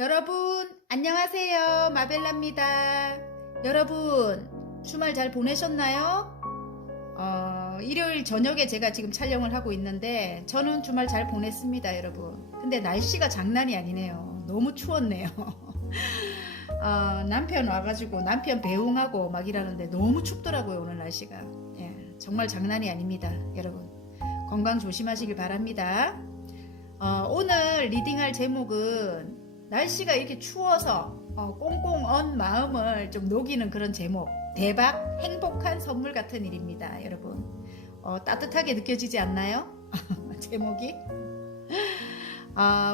여러분 안녕하세요. 마벨라입니다. 여러분 주말 잘 보내셨나요? 일요일 저녁에 제가 지금 촬영을 하고 있는데 저는 주말 잘 보냈습니다. 여러분 근데 날씨가 장난이 아니네요. 너무 추웠네요. 남편 와가지고 남편 배웅하고 막 이러는데 너무 춥더라고요. 오늘 날씨가 정말 장난이 아닙니다. 여러분 건강 조심하시길 바랍니다. 오늘 리딩할 제목은 날씨가 이렇게 추워서 꽁꽁 언 마음을 좀 녹이는 그런 제목, 대박 행복한 선물 같은 일입니다. 여러분 따뜻하게 느껴지지 않나요? 제목이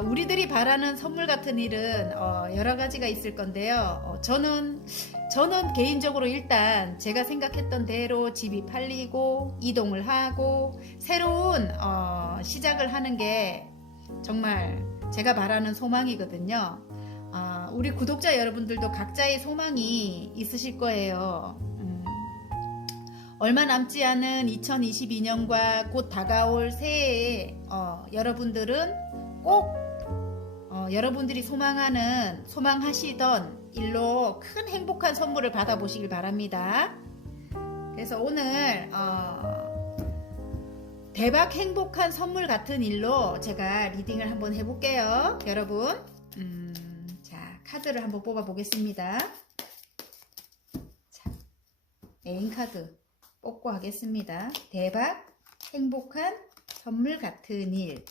우리들이 바라는 선물 같은 일은 여러 가지가 있을 건데요. 저는 개인적으로 일단 제가 생각했던 대로 집이 팔리고 이동을 하고 새로운 시작을 하는 게 정말 제가 바라는 소망이거든요. 우리 구독자 여러분들도 각자의 소망이 있으실 거예요. 얼마 남지 않은 2022년과 곧 다가올 새해에 여러분들은 꼭 여러분들이 소망하시던 일로 큰 행복한 선물을 받아보시길 바랍니다. 그래서 오늘 대박 행복한 선물 같은 일로 제가 리딩을 한번 해볼게요. 여러분 자 카드를 한번 뽑아 보겠습니다. 자, 메인 카드 뽑고 하겠습니다. 대박 행복한 선물 같은 일.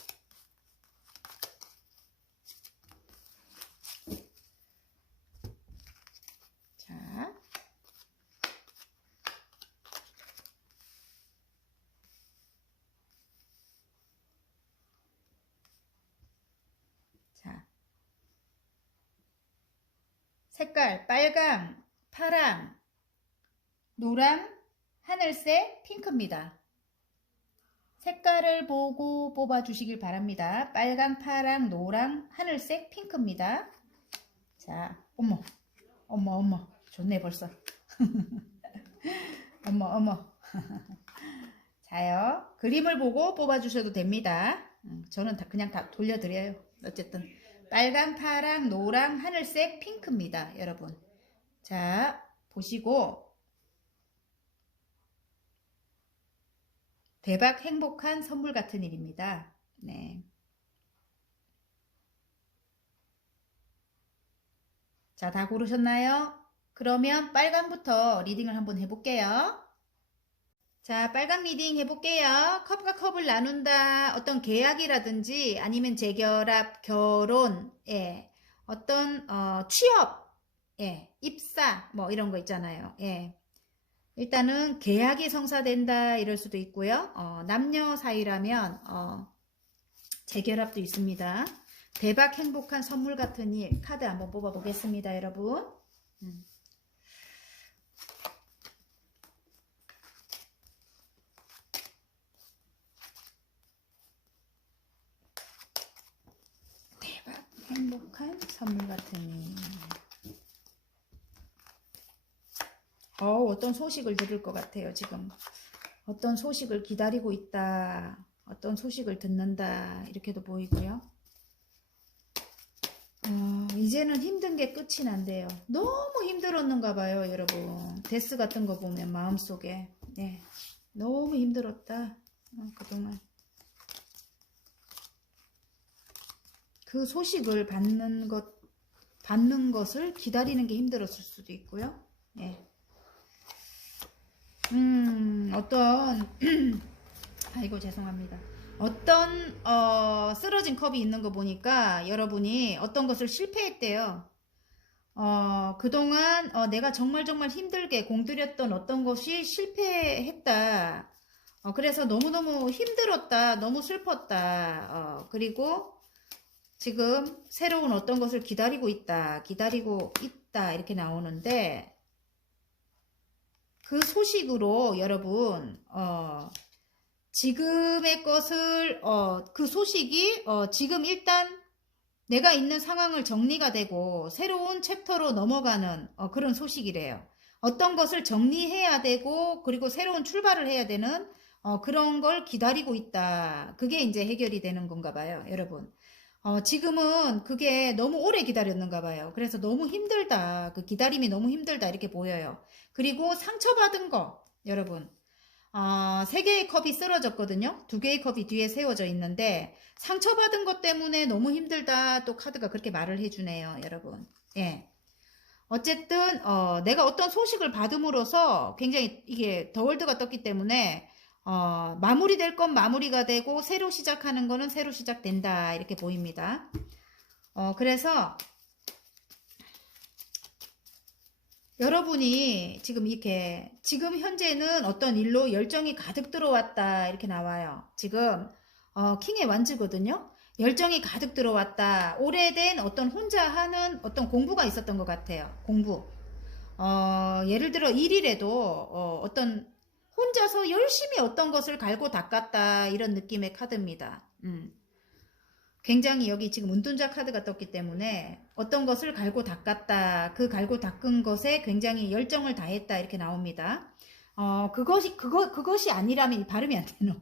색깔 빨강, 파랑, 노랑, 하늘색, 핑크입니다. 색깔을 보고 뽑아주시길 바랍니다. 빨강, 파랑, 노랑, 하늘색, 핑크입니다. 자, 어머 좋네 벌써. 어머 자요, 그림을 보고 뽑아주셔도 됩니다. 저는 그냥 다 돌려드려요. 어쨌든 빨강, 파랑, 노랑, 하늘색, 핑크입니다. 여러분 자 보시고 대박 행복한 선물 같은 일입니다. 네. 자, 다 고르셨나요? 그러면 빨강부터 리딩을 한번 해볼게요. 자, 빨강 리딩 해볼게요. 컵과 컵을 나눈다. 어떤 계약이라든지 아니면 재결합, 결혼, 어떤 취업, 입사 뭐 이런 거 있잖아요. 일단은 계약이 성사된다 이럴 수도 있고요. 남녀 사이라면 재결합도 있습니다. 대박 행복한 선물 같은 일 카드 한번 뽑아 보겠습니다. 여러분 대박 행복한 선물 같은 일. 어떤 소식을 들을 것 같아요. 지금 어떤 소식을 기다리고 있다, 어떤 소식을 듣는다 이렇게도 보이고요. 이제는 힘든 게 끝이 난대요. 너무 힘들었는가 봐요. 여러분 데스 같은 거 보면 마음속에 너무 힘들었다. 그동안 그 소식을 받는 것을 기다리는 게 힘들었을 수도 있고요. 어떤 아이고 죄송합니다. 어떤 쓰러진 컵이 있는 거 보니까 여러분이 어떤 것을 실패했대요. 그동안 내가 정말 힘들게 공들였던 어떤 것이 실패했다. 그래서 너무너무 힘들었다. 너무 슬펐다. 그리고 지금 새로운 어떤 것을 기다리고 있다. 이렇게 나오는데 그 소식으로 여러분 지금의 것을 그 소식이 지금 일단 내가 있는 상황을 정리가 되고 새로운 챕터로 넘어가는 그런 소식이래요. 어떤 것을 정리해야 되고 그리고 새로운 출발을 해야 되는 그런 걸 기다리고 있다. 그게 이제 해결이 되는 건가 봐요. 여러분 지금은 그게 너무 오래 기다렸는가 봐요. 그래서 너무 힘들다. 그 기다림이 너무 힘들다. 이렇게 보여요. 그리고 상처받은 거, 여러분. 3개의 컵이 쓰러졌거든요. 2개의 컵이 뒤에 세워져 있는데, 상처받은 것 때문에 너무 힘들다. 또 카드가 그렇게 말을 해주네요, 여러분. 예. 어쨌든, 내가 어떤 소식을 받음으로써 굉장히 이게 더월드가 떴기 때문에, 마무리될 건 마무리가 되고, 새로 시작하는 거는 새로 시작된다. 이렇게 보입니다. 그래서, 여러분이 지금 이렇게, 지금 현재는 어떤 일로 열정이 가득 들어왔다. 이렇게 나와요. 지금, 킹의 완즈거든요. 열정이 가득 들어왔다. 오래된 어떤 혼자 하는 어떤 공부가 있었던 것 같아요. 공부. 예를 들어 일이라도 어떤 혼자서 열심히 어떤 것을 갈고 닦았다. 이런 느낌의 카드입니다. 굉장히 여기 지금 운둔자 카드가 떴기 때문에 어떤 것을 갈고 닦았다. 그 갈고 닦은 것에 굉장히 열정을 다했다. 이렇게 나옵니다. 그것이 아니라면 이 발음이 안 되노.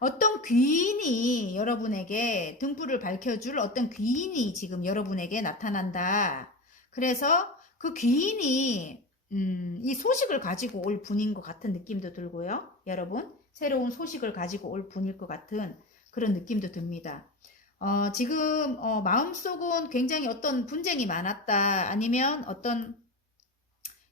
어떤 귀인이 여러분에게 등불을 밝혀줄 어떤 귀인이 지금 여러분에게 나타난다. 그래서 그 귀인이 이 소식을 가지고 올 분인 것 같은 느낌도 들고요. 여러분 새로운 소식을 가지고 올 분일 것 같은 그런 느낌도 듭니다. 지금 마음속은 굉장히 어떤 분쟁이 많았다. 아니면 어떤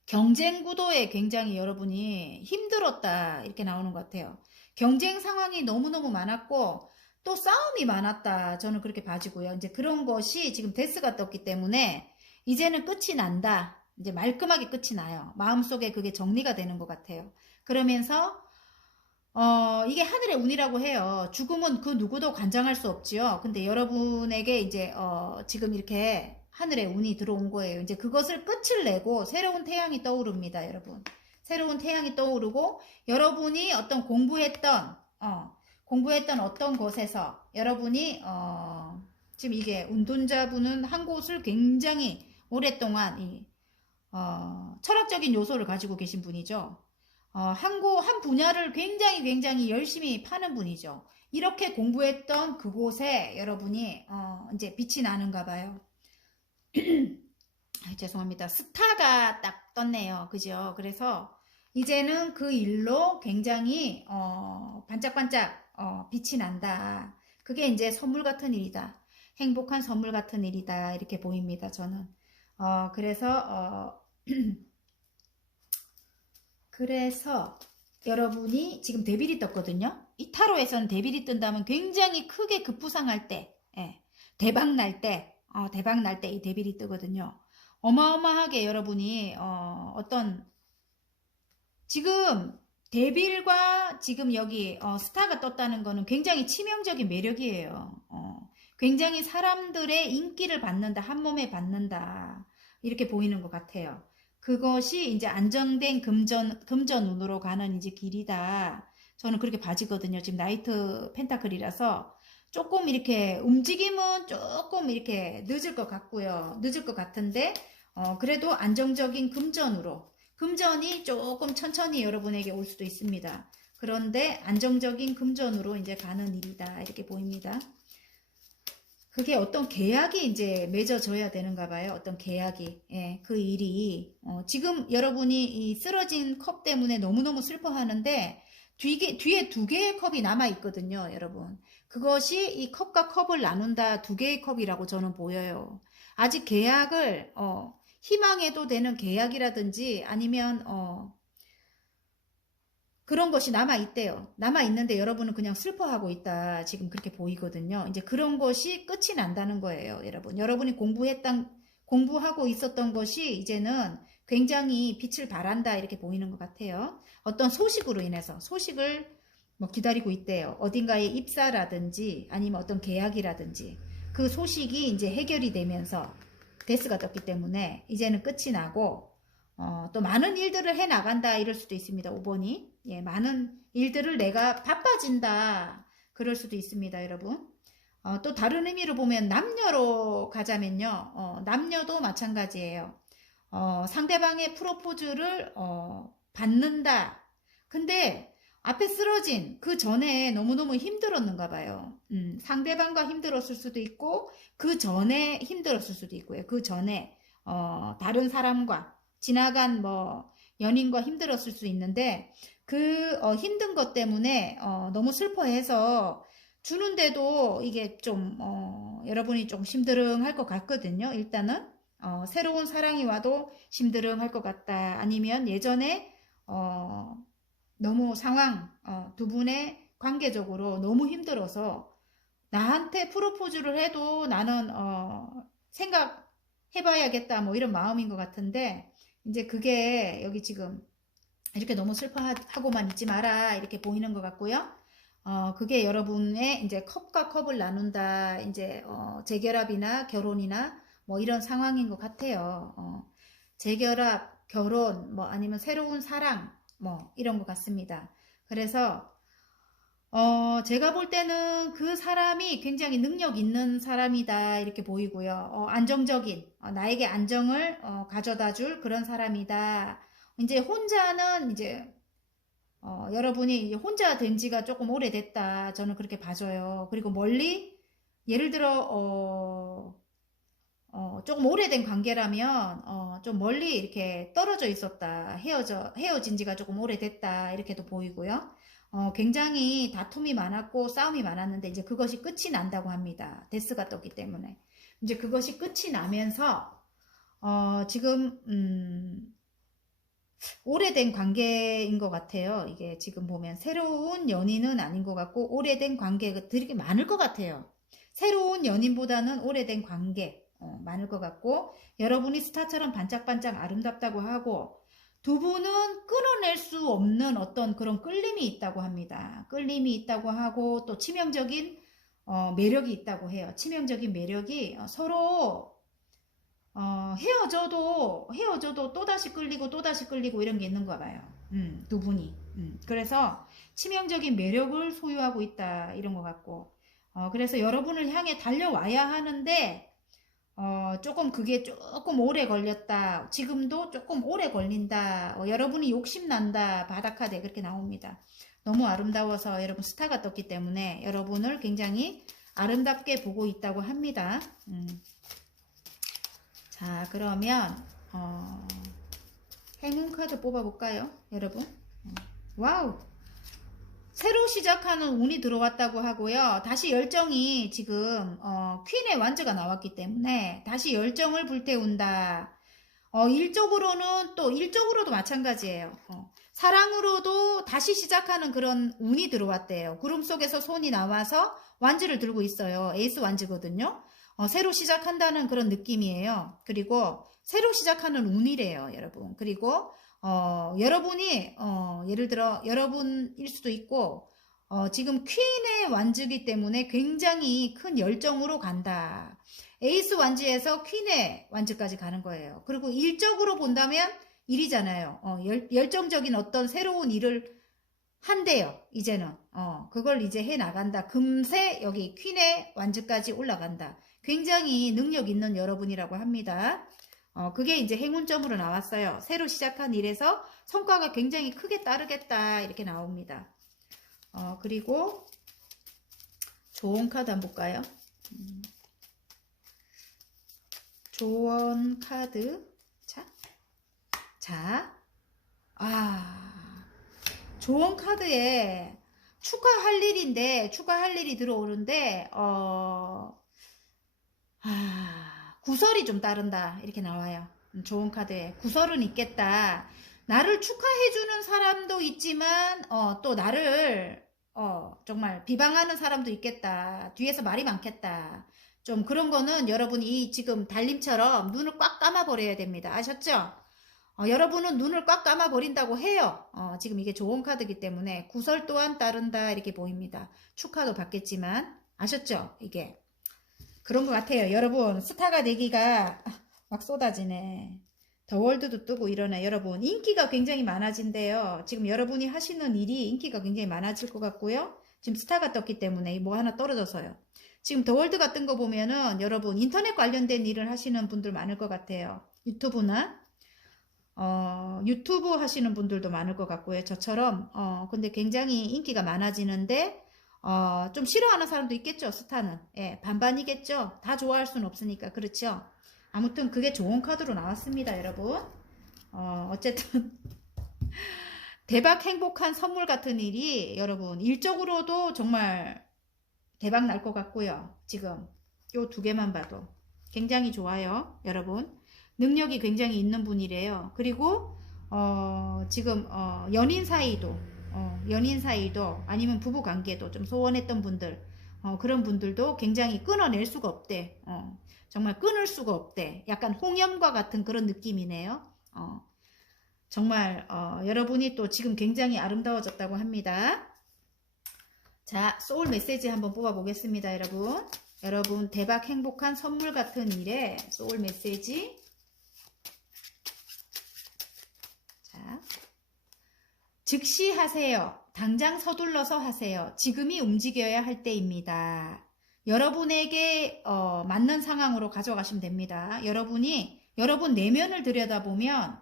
경쟁 구도에 굉장히 여러분이 힘들었다. 이렇게 나오는 것 같아요. 경쟁 상황이 너무너무 많았고 또 싸움이 많았다. 저는 그렇게 봐지고요. 이제 그런 것이 지금 데스가 떴기 때문에 이제는 끝이 난다. 이제 말끔하게 끝이 나요. 마음속에 그게 정리가 되는 것 같아요. 그러면서 이게 하늘의 운이라고 해요. 죽음은 그 누구도 관장할 수 없지요. 근데 여러분에게 이제 지금 이렇게 하늘의 운이 들어온 거예요. 이제 그것을 끝을 내고 새로운 태양이 떠오릅니다, 여러분. 새로운 태양이 떠오르고 여러분이 어떤 공부했던 어떤 곳에서 여러분이 지금 이게 운둔자분은 한 곳을 굉장히 오랫동안 철학적인 요소를 가지고 계신 분이죠. 한 분야를 굉장히 열심히 파는 분이죠. 이렇게 공부했던 그곳에 여러분이 이제 빛이 나는가 봐요. 죄송합니다. 스타가 딱 떴네요. 그죠? 그래서 이제는 그 일로 굉장히 반짝반짝 빛이 난다. 그게 이제 선물 같은 일이다. 행복한 선물 같은 일이다. 이렇게 보입니다. 저는. 그래서 여러분이 지금 데빌이 떴거든요. 이 타로에서는 데빌이 뜬다면 굉장히 크게 급부상할 때, 대박 날 때 이 데빌이 뜨거든요. 어마어마하게 여러분이 지금 데빌과 지금 여기 스타가 떴다는 거는 굉장히 치명적인 매력이에요. 굉장히 사람들의 인기를 받는다, 한 몸에 받는다 이렇게 보이는 것 같아요. 그것이 이제 안정된 금전운으로 가는 이제 길이다. 저는 그렇게 봐지거든요. 지금 나이트 펜타클이라서 조금 이렇게 움직임은 조금 이렇게 늦을 것 같고요. 늦을 것 같은데 그래도 안정적인 금전이 조금 천천히 여러분에게 올 수도 있습니다. 그런데 안정적인 금전으로 이제 가는 일이다. 이렇게 보입니다. 그게 어떤 계약이 이제 맺어져야 되는가 봐요. 어떤 계약이. 그 일이. 지금 여러분이 이 쓰러진 컵 때문에 너무너무 슬퍼하는데 뒤에 2개의 컵이 남아있거든요. 여러분. 그것이 이 컵과 컵을 나눈다 2개의 컵이라고 저는 보여요. 아직 계약을 희망해도 되는 계약이라든지 아니면 그런 것이 남아있대요. 남아있는데 여러분은 그냥 슬퍼하고 있다. 지금 그렇게 보이거든요. 이제 그런 것이 끝이 난다는 거예요, 여러분. 여러분이 공부하고 있었던 것이 이제는 굉장히 빛을 발한다. 이렇게 보이는 것 같아요. 어떤 소식으로 인해서 소식을 뭐 기다리고 있대요. 어딘가에 입사라든지 아니면 어떤 계약이라든지 그 소식이 이제 해결이 되면서 데스가 떴기 때문에 이제는 끝이 나고 또 많은 일들을 해 나간다 이럴 수도 있습니다. 5번이. 많은 일들을 내가 바빠진다. 그럴 수도 있습니다, 여러분. 또 다른 의미로 보면 남녀로 가자면요. 남녀도 마찬가지예요. 상대방의 프로포즈를 받는다. 근데 앞에 쓰러진 그 전에 너무너무 힘들었는가 봐요. 상대방과 힘들었을 수도 있고 그 전에 힘들었을 수도 있고요. 그 전에 다른 사람과 지나간 뭐 연인과 힘들었을 수 있는데 그 힘든 것 때문에 너무 슬퍼해서 주는데도 이게 좀 여러분이 좀 심드렁할 것 같거든요. 일단은 새로운 사랑이 와도 심드렁할 것 같다. 아니면 예전에 너무 두 분의 관계적으로 너무 힘들어서 나한테 프로포즈를 해도 나는 생각해봐야겠다 뭐 이런 마음인 것 같은데 이제 그게 여기 지금 이렇게 너무 슬퍼하고만 있지 마라 이렇게 보이는 것 같고요. 그게 여러분의 이제 컵과 컵을 나눈다 이제 재결합이나 결혼이나 뭐 이런 상황인 것 같아요. 재결합, 결혼 뭐 아니면 새로운 사랑 뭐 이런 것 같습니다. 그래서 제가 볼 때는 그 사람이 굉장히 능력 있는 사람이다 이렇게 보이고요. 안정적인 나에게 안정을 가져다 줄 그런 사람이다. 이제 혼자는 이제 여러분이 혼자 된 지가 조금 오래됐다 저는 그렇게 봐줘요. 그리고 멀리 예를 들어 조금 오래된 관계라면 좀 멀리 이렇게 떨어져 있었다. 헤어진 지가 조금 오래됐다. 이렇게도 보이고요. 굉장히 다툼이 많았고 싸움이 많았는데 이제 그것이 끝이 난다고 합니다. 데스가 떴기 때문에. 이제 그것이 끝이 나면서 지금 오래된 관계인 것 같아요. 이게 지금 보면 새로운 연인은 아닌 것 같고 오래된 관계들이 많을 것 같아요. 새로운 연인보다는 오래된 관계 많을 것 같고 여러분이 스타처럼 반짝반짝 아름답다고 하고 두 분은 끊어낼 수 없는 어떤 그런 끌림이 있다고 합니다. 끌림이 있다고 하고 또 치명적인 매력이 있다고 해요. 치명적인 매력이 서로 헤어져도 또다시 끌리고 이런 게 있는가 봐요. 두 분이. 그래서 치명적인 매력을 소유하고 있다 이런 것 같고 그래서 여러분을 향해 달려와야 하는데 그게 조금 오래 걸렸다. 지금도 조금 오래 걸린다. 여러분이 욕심난다. 바다카드 그렇게 나옵니다. 너무 아름다워서 여러분 스타가 떴기 때문에 여러분을 굉장히 아름답게 보고 있다고 합니다. 자, 그러면 행운 카드 뽑아볼까요? 여러분. 와우. 새로 시작하는 운이 들어왔다고 하고요. 다시 열정이 지금 퀸의 완즈가 나왔기 때문에 다시 열정을 불태운다. 일적으로도 마찬가지예요. 사랑으로도 다시 시작하는 그런 운이 들어왔대요. 구름 속에서 손이 나와서 완즈를 들고 있어요. 에이스 완즈거든요. 새로 시작한다는 그런 느낌이에요. 그리고 새로 시작하는 운이래요, 여러분. 그리고 여러분이 예를 들어 여러분일 수도 있고 지금 퀸의 완즈이기 때문에 굉장히 큰 열정으로 간다. 에이스 완즈에서 퀸의 완즈까지 가는 거예요. 그리고 일적으로 본다면 일이잖아요. 열정적인 어떤 새로운 일을 한대요. 이제는 그걸 이제 해 나간다. 금세 여기 퀸의 완즈까지 올라간다. 굉장히 능력 있는 여러분이라고 합니다. 그게 이제 행운점으로 나왔어요. 새로 시작한 일에서 성과가 굉장히 크게 따르겠다 이렇게 나옵니다. 그리고 조언 카드 한번 볼까요? 조언 카드. 조언 카드에 축하할 일이 들어오는데 구설이 좀 따른다 이렇게 나와요. 좋은 카드에 구설은 있겠다. 나를 축하해주는 사람도 있지만 또 나를 정말 비방하는 사람도 있겠다. 뒤에서 말이 많겠다. 좀 그런 거는 여러분이 지금 달님처럼 눈을 꽉 감아버려야 됩니다. 아셨죠? 여러분은 눈을 꽉 감아버린다고 해요. 지금 이게 좋은 카드이기 때문에 구설 또한 따른다 이렇게 보입니다. 축하도 받겠지만 아셨죠? 이게 그런 것 같아요. 여러분 스타가 되기가 막 쏟아지네. 더 월드도 뜨고 이러네. 여러분 인기가 굉장히 많아진대요. 지금 여러분이 하시는 일이 인기가 굉장히 많아질 것 같고요. 지금 스타가 떴기 때문에 뭐 하나 떨어져서요. 지금 더 월드가 뜬 거 보면은 여러분 인터넷 관련된 일을 하시는 분들 많을 것 같아요. 유튜브나 유튜브 하시는 분들도 많을 것 같고요. 저처럼, 근데 굉장히 인기가 많아지는데, 좀 싫어하는 사람도 있겠죠, 스타는. 예, 반반이겠죠. 다 좋아할 수는 없으니까, 그렇죠. 아무튼 그게 좋은 카드로 나왔습니다, 여러분. 어쨌든, 대박 행복한 선물 같은 일이 여러분, 일적으로도 정말 대박 날 것 같고요. 지금, 요 두 개만 봐도. 굉장히 좋아요, 여러분. 능력이 굉장히 있는 분이래요. 그리고 지금 연인 사이도 아니면 부부 관계도 좀 소원했던 분들 그런 분들도 굉장히 끊어낼 수가 없대. 정말 끊을 수가 없대. 약간 홍염과 같은 그런 느낌이네요. 정말 여러분이 또 지금 굉장히 아름다워졌다고 합니다. 자, 소울 메시지 한번 뽑아 보겠습니다, 여러분. 여러분 대박 행복한 선물 같은 일에 소울 메시지. 자, 즉시 하세요. 당장 서둘러서 하세요. 지금이 움직여야 할 때입니다. 여러분에게 맞는 상황으로 가져가시면 됩니다. 여러분 내면을 들여다보면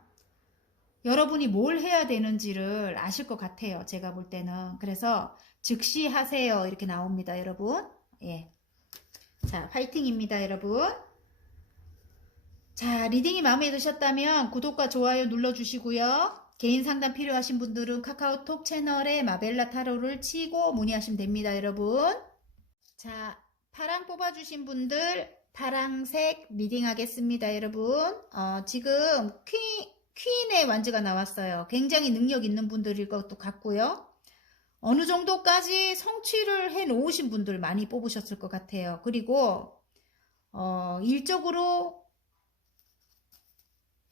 여러분이 뭘 해야 되는지를 아실 것 같아요. 제가 볼 때는. 그래서 즉시 하세요. 이렇게 나옵니다, 여러분. 예. 자, 파이팅입니다, 여러분. 자, 리딩이 마음에 드셨다면 구독과 좋아요 눌러주시고요. 개인 상담 필요하신 분들은 카카오톡 채널에 마벨라 타로를 치고 문의하시면 됩니다, 여러분. 자, 파랑 뽑아주신 분들 파랑색 리딩 하겠습니다, 여러분. 지금 퀸의 완즈가 나왔어요. 굉장히 능력 있는 분들일 것도 같고요. 어느 정도까지 성취를 해 놓으신 분들 많이 뽑으셨을 것 같아요. 그리고 일적으로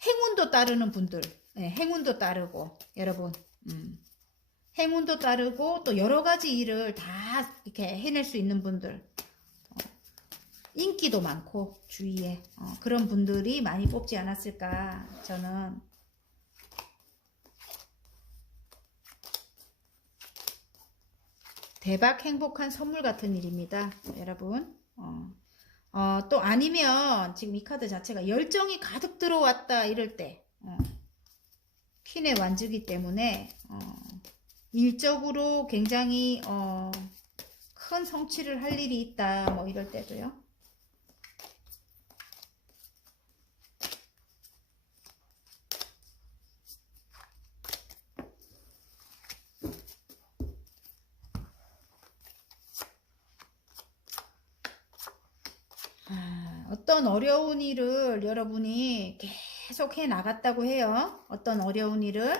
행운도 따르는 분들, 네, 행운도 따르고 여러분 행운도 따르고 또 여러 가지 일을 다 이렇게 해낼 수 있는 분들, 인기도 많고 주위에 그런 분들이 많이 뽑지 않았을까. 저는 대박 행복한 선물 같은 일입니다, 여러분. 또 아니면 지금 이 카드 자체가 열정이 가득 들어왔다 이럴 때 퀸의 완즈기 때문에 일적으로 굉장히 큰 성취를 할 일이 있다 뭐 이럴 때도요. 어떤 어려운 일을 여러분이 계속 해 나갔다고 해요. 어떤 어려운 일을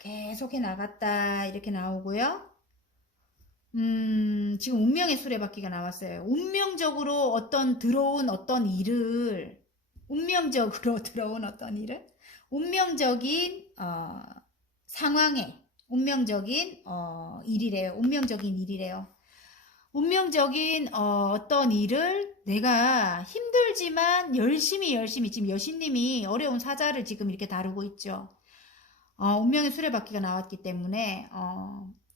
계속 해 나갔다 이렇게 나오고요. 지금 운명의 수레바퀴가 나왔어요. 운명적으로 들어온 어떤 일을 운명적인 상황에 운명적인 일이래요. 운명적인 어떤 일을 내가 힘들지만 열심히 지금 여신님이 어려운 사자를 지금 이렇게 다루고 있죠. 운명의 수레바퀴가 나왔기 때문에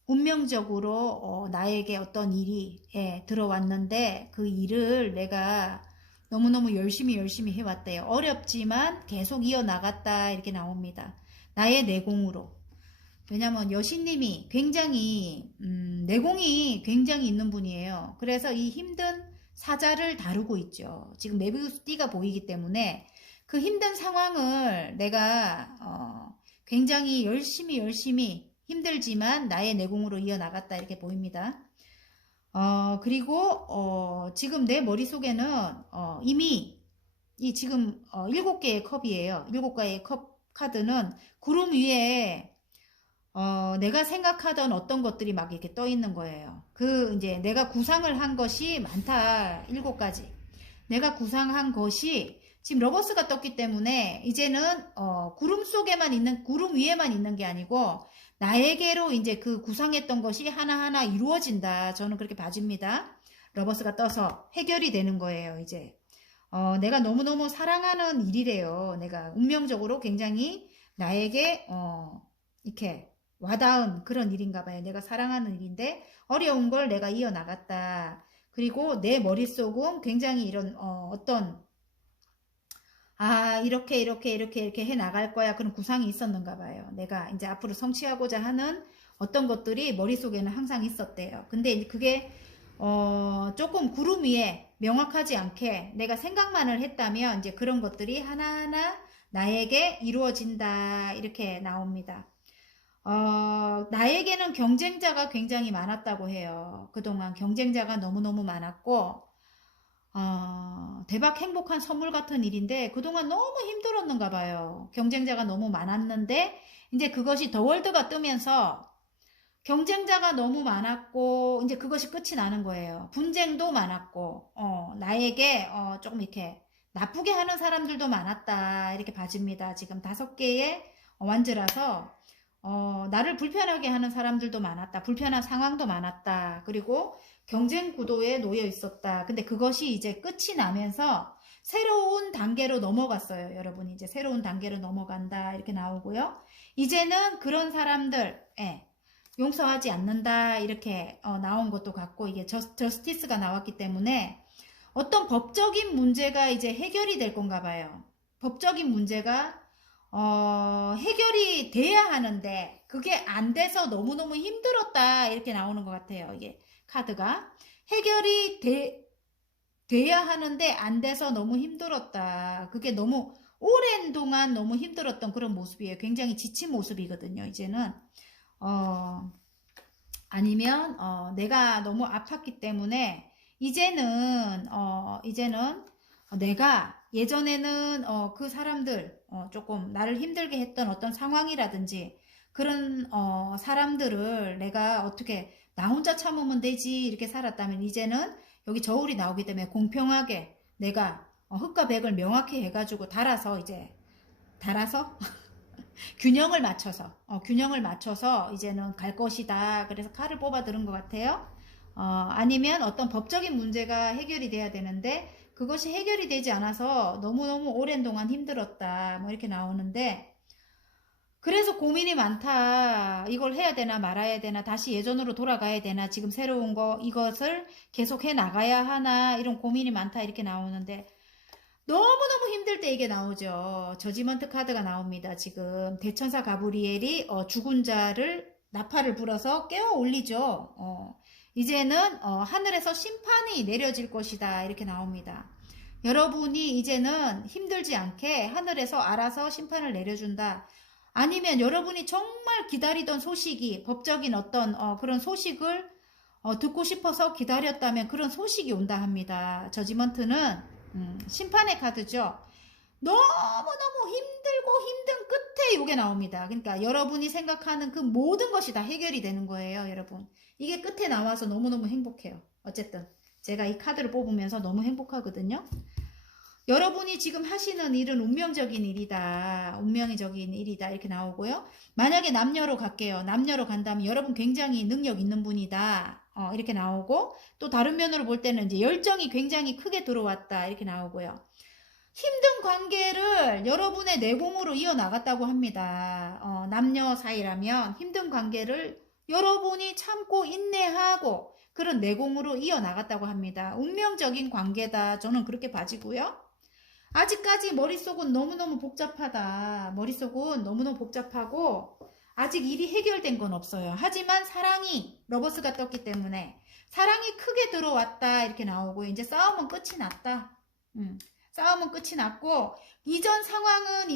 운명적으로 나에게 어떤 일이 들어왔는데 그 일을 내가 너무너무 열심히 해왔대요. 어렵지만 계속 이어나갔다 이렇게 나옵니다. 나의 내공으로. 왜냐면 여신님이 굉장히 내공이 굉장히 있는 분이에요. 그래서 이 힘든 사자를 다루고 있죠. 지금 메비우스띠가 보이기 때문에 그 힘든 상황을 내가 굉장히 열심히 힘들지만 나의 내공으로 이어나갔다 이렇게 보입니다. 그리고 지금 내 머릿속에는 이미 이 지금 7개의 컵이에요. 7개의 컵 카드는 구름 위에 내가 생각하던 어떤 것들이 막 이렇게 떠 있는 거예요. 이제 내가 구상을 한 것이 많다. 7가지. 내가 구상한 것이 지금 러버스가 떴기 때문에 이제는 구름 위에만 있는 게 아니고 나에게로 이제 그 구상했던 것이 하나하나 이루어진다. 저는 그렇게 봐집니다. 러버스가 떠서 해결이 되는 거예요, 이제. 내가 너무너무 사랑하는 일이래요. 내가 운명적으로 굉장히 나에게 이렇게 와닿은 그런 일인가 봐요. 내가 사랑하는 일인데 어려운 걸 내가 이어나갔다. 그리고 내 머릿속은 굉장히 이런 어떤 아, 이렇게 해 나갈 거야. 그런 구상이 있었는가 봐요. 내가 이제 앞으로 성취하고자 하는 어떤 것들이 머릿속에는 항상 있었대요. 근데 이제 그게, 조금 구름 위에 명확하지 않게 내가 생각만을 했다면 이제 그런 것들이 하나하나 나에게 이루어진다. 이렇게 나옵니다. 나에게는 경쟁자가 굉장히 많았다고 해요. 그동안 경쟁자가 너무너무 많았고, 대박 행복한 선물 같은 일인데 그동안 너무 힘들었는가 봐요. 경쟁자가 너무 많았는데 이제 그것이 더 월드가 뜨면서 경쟁자가 너무 많았고 이제 그것이 끝이 나는 거예요. 분쟁도 많았고 나에게 조금 이렇게 나쁘게 하는 사람들도 많았다 이렇게 봐집니다. 지금 5개의 완즈라서 나를 불편하게 하는 사람들도 많았다. 불편한 상황도 많았다. 그리고 경쟁 구도에 놓여 있었다. 근데 그것이 이제 끝이 나면서 새로운 단계로 넘어갔어요. 여러분이 이제 새로운 단계로 넘어간다. 이렇게 나오고요. 이제는 그런 사람들, 용서하지 않는다. 이렇게 나온 것도 같고, 이게 저스티스가 나왔기 때문에 어떤 법적인 문제가 이제 해결이 될 건가 봐요. 법적인 문제가 해결이 돼야 하는데 그게 안 돼서 너무너무 힘들었다 이렇게 나오는 것 같아요. 이게 카드가 해결이 돼야 하는데 안 돼서 너무 힘들었다. 그게 너무 오랜 동안 너무 힘들었던 그런 모습이에요. 굉장히 지친 모습이거든요. 이제는 아니면 내가 너무 아팠기 때문에 이제는 내가 예전에는 그 사람들 조금 나를 힘들게 했던 어떤 상황이라든지 그런 사람들을 내가 어떻게 나 혼자 참으면 되지 이렇게 살았다면 이제는 여기 저울이 나오기 때문에 공평하게 내가 흑과 백을 명확히 해가지고 달아서 균형을 맞춰서 이제는 갈 것이다. 그래서 칼을 뽑아 들은 것 같아요. 아니면 어떤 법적인 문제가 해결이 돼야 되는데 그것이 해결이 되지 않아서 너무너무 오랜 동안 힘들었다. 뭐 이렇게 나오는데 그래서 고민이 많다. 이걸 해야 되나 말아야 되나 다시 예전으로 돌아가야 되나 지금 새로운 이것을 계속 해 나가야 하나 이런 고민이 많다. 이렇게 나오는데 너무너무 힘들 때 이게 나오죠. 저지먼트 카드가 나옵니다. 지금 대천사 가브리엘이 죽은 자를 나팔을 불어서 깨워 올리죠. 이제는 하늘에서 심판이 내려질 것이다 이렇게 나옵니다. 여러분이 이제는 힘들지 않게 하늘에서 알아서 심판을 내려준다. 아니면 여러분이 정말 기다리던 소식이 법적인 어떤 그런 소식을 듣고 싶어서 기다렸다면 그런 소식이 온다 합니다. 저지먼트는 심판의 카드죠. 너무너무 힘들고 힘든 끝에 이게 나옵니다. 그러니까 여러분이 생각하는 그 모든 것이 다 해결이 되는 거예요, 여러분. 이게 끝에 나와서 너무너무 행복해요. 어쨌든 제가 이 카드를 뽑으면서 너무 행복하거든요. 여러분이 지금 하시는 일은 운명적인 일이다. 운명적인 일이다. 이렇게 나오고요. 만약에 남녀로 갈게요. 남녀로 간다면 여러분 굉장히 능력 있는 분이다. 이렇게 나오고 또 다른 면으로 볼 때는 이제 열정이 굉장히 크게 들어왔다. 이렇게 나오고요. 힘든 관계를 여러분의 내공으로 이어나갔다고 합니다. 남녀 사이라면 힘든 관계를 여러분이 참고 인내하고 그런 내공으로 이어나갔다고 합니다. 운명적인 관계다. 저는 그렇게 봐지고요. 아직까지 머릿속은 너무너무 복잡하다. 머릿속은 너무너무 복잡하고 아직 일이 해결된 건 없어요. 하지만 사랑이 러버스가 떴기 때문에 사랑이 크게 들어왔다 이렇게 나오고 이제 싸움은 끝이 났다. 싸움은 끝이 났고 이전 상황은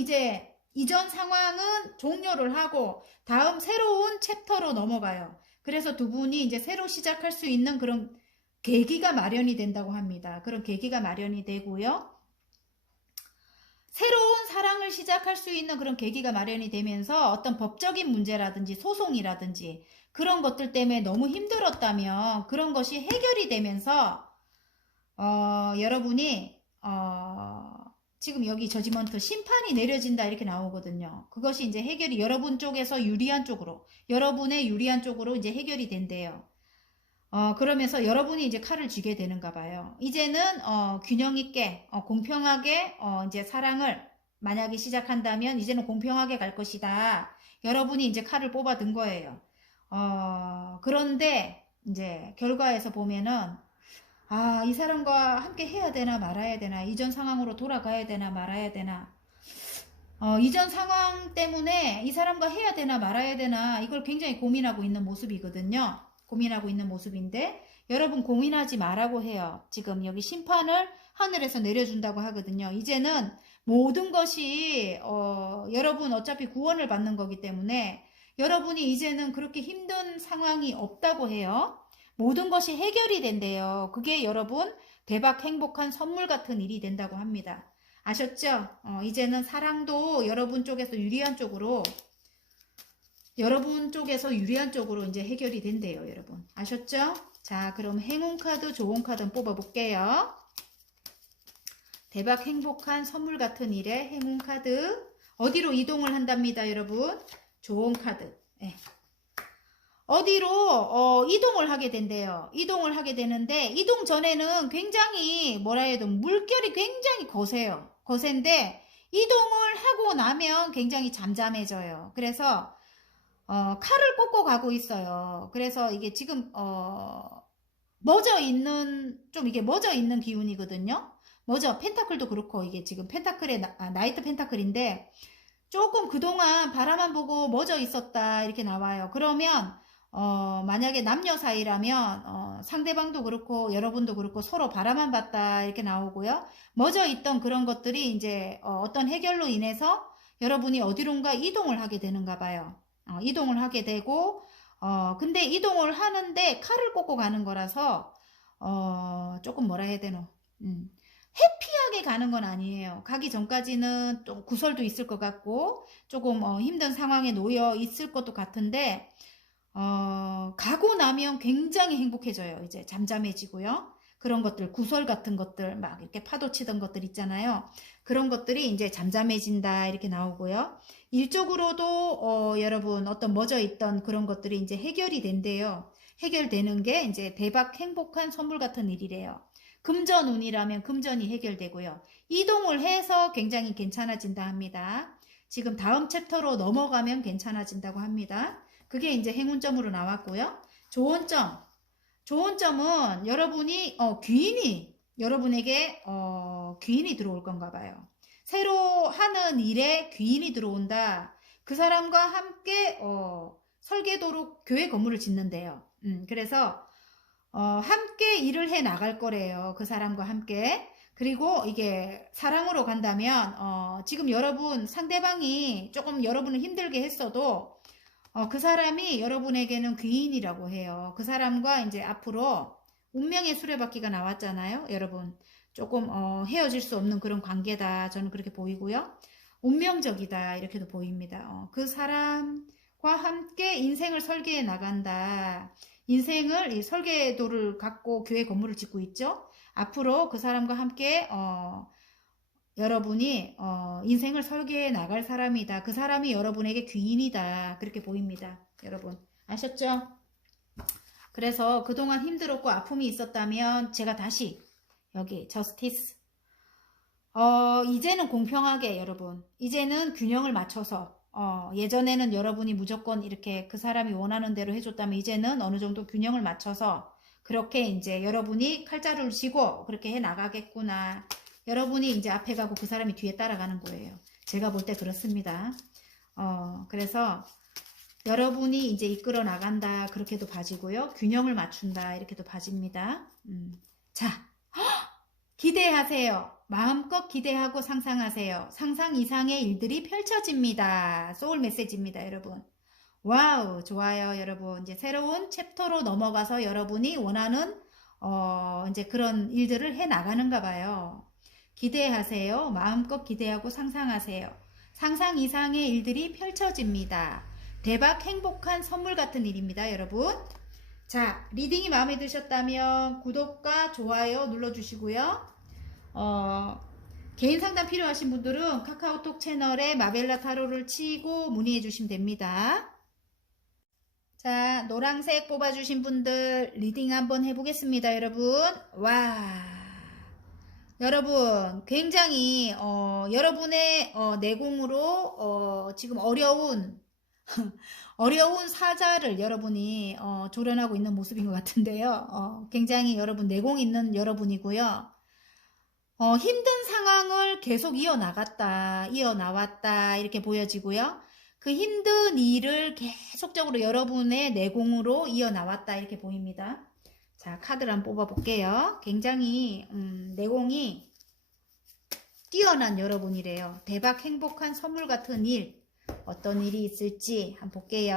종료를 하고 다음 새로운 챕터로 넘어가요. 그래서 두 분이 이제 새로 시작할 수 있는 그런 계기가 마련이 된다고 합니다. 그런 계기가 마련이 되고요. 새로운 사랑을 시작할 수 있는 그런 계기가 마련이 되면서 어떤 법적인 문제라든지 소송이라든지 그런 것들 때문에 너무 힘들었다면 그런 것이 해결이 되면서 여러분이 지금 여기 저지먼트 심판이 내려진다 이렇게 나오거든요. 그것이 이제 해결이 여러분 쪽에서 유리한 쪽으로 여러분의 유리한 쪽으로 이제 해결이 된대요. 그러면서 여러분이 이제 칼을 쥐게 되는가 봐요. 이제는 균형 있게 공평하게 이제 사랑을 만약에 시작한다면 이제는 공평하게 갈 것이다. 여러분이 이제 칼을 뽑아 든 거예요. 그런데 이제 결과에서 보면은 아, 이 사람과 함께 해야 되나 말아야 되나, 이전 상황으로 돌아가야 되나 말아야 되나, 이전 상황 때문에 이 사람과 해야 되나 말아야 되나, 이걸 굉장히 고민하고 있는 모습이거든요. 고민하고 있는 모습인데, 여러분 고민하지 말라고 해요. 지금 여기 심판을 하늘에서 내려준다고 하거든요. 이제는 모든 것이, 여러분 어차피 구원을 받는 거기 때문에, 여러분이 이제는 그렇게 힘든 상황이 없다고 해요. 모든 것이 해결이 된대요. 그게 여러분 대박 행복한 선물 같은 일이 된다고 합니다. 아셨죠? 이제는 사랑도 여러분 쪽에서 유리한 쪽으로 이제 해결이 된대요, 여러분. 아셨죠? 자, 그럼 행운 카드, 좋은 카드 뽑아볼게요. 대박 행복한 선물 같은 일에 행운 카드. 어디로 이동을 한답니다, 여러분? 좋은 카드. 네. 어디로 이동을 하게 된대요. 이동을 하게 되는데 이동 전에는 굉장히 뭐라 해도 물결이 굉장히 거세요. 거센데 이동을 하고 나면 굉장히 잠잠해져요. 그래서 칼을 꽂고 가고 있어요. 그래서 이게 지금 이게 멎어 있는 기운이거든요. 펜타클도 그렇고 이게 지금 펜타클의 나이트 펜타클인데 조금 그동안 바라만 보고 멎어 있었다 이렇게 나와요. 그러면 만약에 남녀 사이라면 상대방도 그렇고 여러분도 그렇고 서로 바라만 봤다 이렇게 나오고요. 멎어 있던 그런 것들이 이제 어떤 해결로 인해서 여러분이 어디론가 이동을 하게 되는가 봐요. 이동을 하게 되고 근데 이동을 하는데 칼을 꽂고 가는 거라서 조금 뭐라 해야 되노? 해피하게 가는 건 아니에요. 가기 전까지는 또 구설도 있을 것 같고 조금 힘든 상황에 놓여 있을 것도 같은데 가고 나면 굉장히 행복해져요. 이제 잠잠해지고요. 그런 것들, 구설 같은 것들, 막 이렇게 파도 치던 것들 있잖아요. 그런 것들이 이제 잠잠해진다, 이렇게 나오고요. 일적으로도, 여러분, 어떤 멎어 있던 그런 것들이 이제 해결이 된대요. 해결되는 게 이제 대박 행복한 선물 같은 일이래요. 금전운이라면 금전이 해결되고요. 이동을 해서 굉장히 괜찮아진다 합니다. 지금 다음 챕터로 넘어가면 괜찮아진다고 합니다. 그게 이제 행운점으로 나왔고요. 좋은 점은 여러분이 여러분에게 귀인이 들어올 건가 봐요. 새로 하는 일에 귀인이 들어온다. 그 사람과 함께 설계도로 교회 건물을 짓는데요. 그래서 함께 일을 해 나갈 거래요. 그 사람과 함께. 그리고 이게 사랑으로 간다면 지금 여러분 상대방이 조금 여러분을 힘들게 했어도 그 사람이 여러분에게는 귀인이라고 해요. 그 사람과 이제 앞으로 운명의 수레바퀴가 나왔잖아요. 여러분 조금 헤어질 수 없는 그런 관계다. 저는 그렇게 보이고요. 운명적이다 이렇게도 보입니다. 그 사람과 함께 인생을 설계해 나간다. 인생을 이 설계도를 갖고 교회 건물을 짓고 있죠. 앞으로 그 사람과 함께 여러분이 인생을 설계해 나갈 사람이다. 그 사람이 여러분에게 귀인이다. 그렇게 보입니다. 여러분 아셨죠? 그래서 그동안 힘들었고 아픔이 있었다면 제가 다시 여기 저스티스 이제는 공평하게 여러분 이제는 균형을 맞춰서 예전에는 여러분이 무조건 이렇게 그 사람이 원하는 대로 해줬다면 이제는 어느 정도 균형을 맞춰서 그렇게 이제 여러분이 칼자루를 쥐고 그렇게 해 나가겠구나. 여러분이 이제 앞에 가고 그 사람이 뒤에 따라가는 거예요. 제가 볼 때 그렇습니다. 그래서 여러분이 이제 이끌어 나간다. 그렇게도 봐지고요. 균형을 맞춘다. 이렇게도 봐집니다. 자, 기대하세요. 마음껏 기대하고 상상하세요. 상상 이상의 일들이 펼쳐집니다. 소울 메시지입니다, 여러분. 와우, 좋아요, 여러분. 이제 새로운 챕터로 넘어가서 여러분이 원하는 이제 그런 일들을 해 나가는가 봐요. 기대하세요. 마음껏 기대하고 상상하세요. 상상 이상의 일들이 펼쳐집니다. 대박 행복한 선물 같은 일입니다, 여러분. 자, 리딩이 마음에 드셨다면 구독과 좋아요 눌러주시고요. 개인 상담 필요하신 분들은 카카오톡 채널에 마벨라 타로를 치고 문의해 주시면 됩니다. 자, 노란색 뽑아주신 분들 리딩 한번 해보겠습니다, 여러분. 와. 여러분 굉장히 여러분의 내공으로 지금 어려운 어려운 사자를 여러분이 조련하고 있는 모습인 것 같은데요. 굉장히 여러분 내공 있는 여러분이고요. 힘든 상황을 계속 이어나왔다 이렇게 보여지고요. 그 힘든 일을 계속적으로 여러분의 내공으로 이어나왔다 이렇게 보입니다. 자, 카드를 한번 뽑아볼게요. 굉장히 내공이 뛰어난 여러분이래요. 대박 행복한 선물 같은 일, 어떤 일이 있을지 한번 볼게요.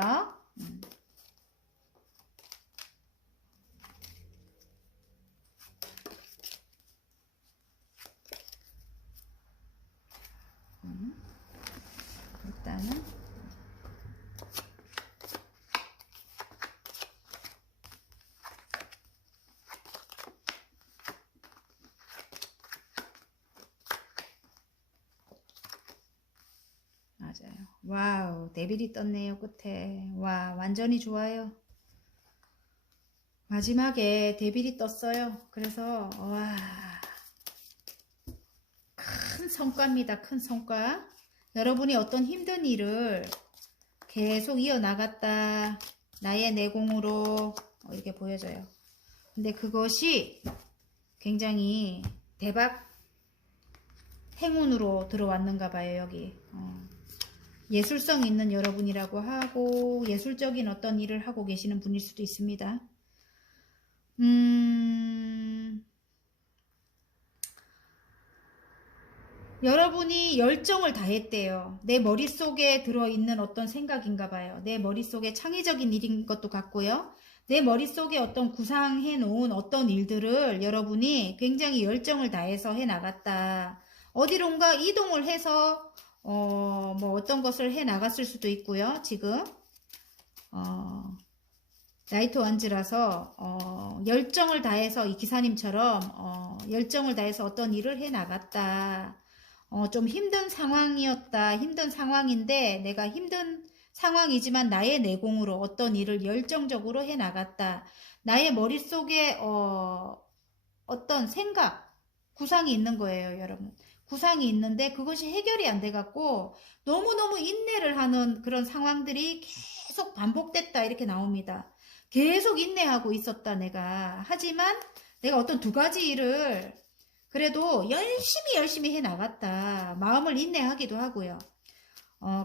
일단은 맞아요. 와우, 데빌이 떴네요. 끝에. 와, 완전히 좋아요. 마지막에 데빌이 떴어요. 그래서 와, 큰 성과입니다. 큰 성과. 여러분이 어떤 힘든 일을 계속 이어나갔다. 나의 내공으로 이렇게 보여져요. 근데 그것이 굉장히 대박 행운으로 들어왔는가 봐요. 여기 예술성 있는 여러분이라고 하고 예술적인 어떤 일을 하고 계시는 분일 수도 있습니다. 여러분이 열정을 다했대요. 내 머릿속에 들어있는 어떤 생각인가 봐요. 내 머릿속에 창의적인 일인 것도 같고요. 내 머릿속에 어떤 구상해 놓은 어떤 일들을 여러분이 굉장히 열정을 다해서 해 나갔다. 어디론가 이동을 해서 뭐 어떤 것을 해 나갔을 수도 있고요. 지금 나이트 완즈라서 열정을 다해서 이 기사님처럼 열정을 다해서 어떤 일을 해 나갔다. 좀 힘든 상황이었다. 힘든 상황인데 내가 힘든 상황이지만 나의 내공으로 어떤 일을 열정적으로 해 나갔다. 나의 머릿속에 어떤 생각, 구상이 있는 거예요, 여러분. 구상이 있는데 그것이 해결이 안 돼갖고 너무너무 인내를 하는 그런 상황들이 계속 반복됐다 이렇게 나옵니다. 계속 인내하고 있었다 내가. 하지만 내가 어떤 두 가지 일을 그래도 열심히 해 나갔다. 마음을 인내하기도 하고요.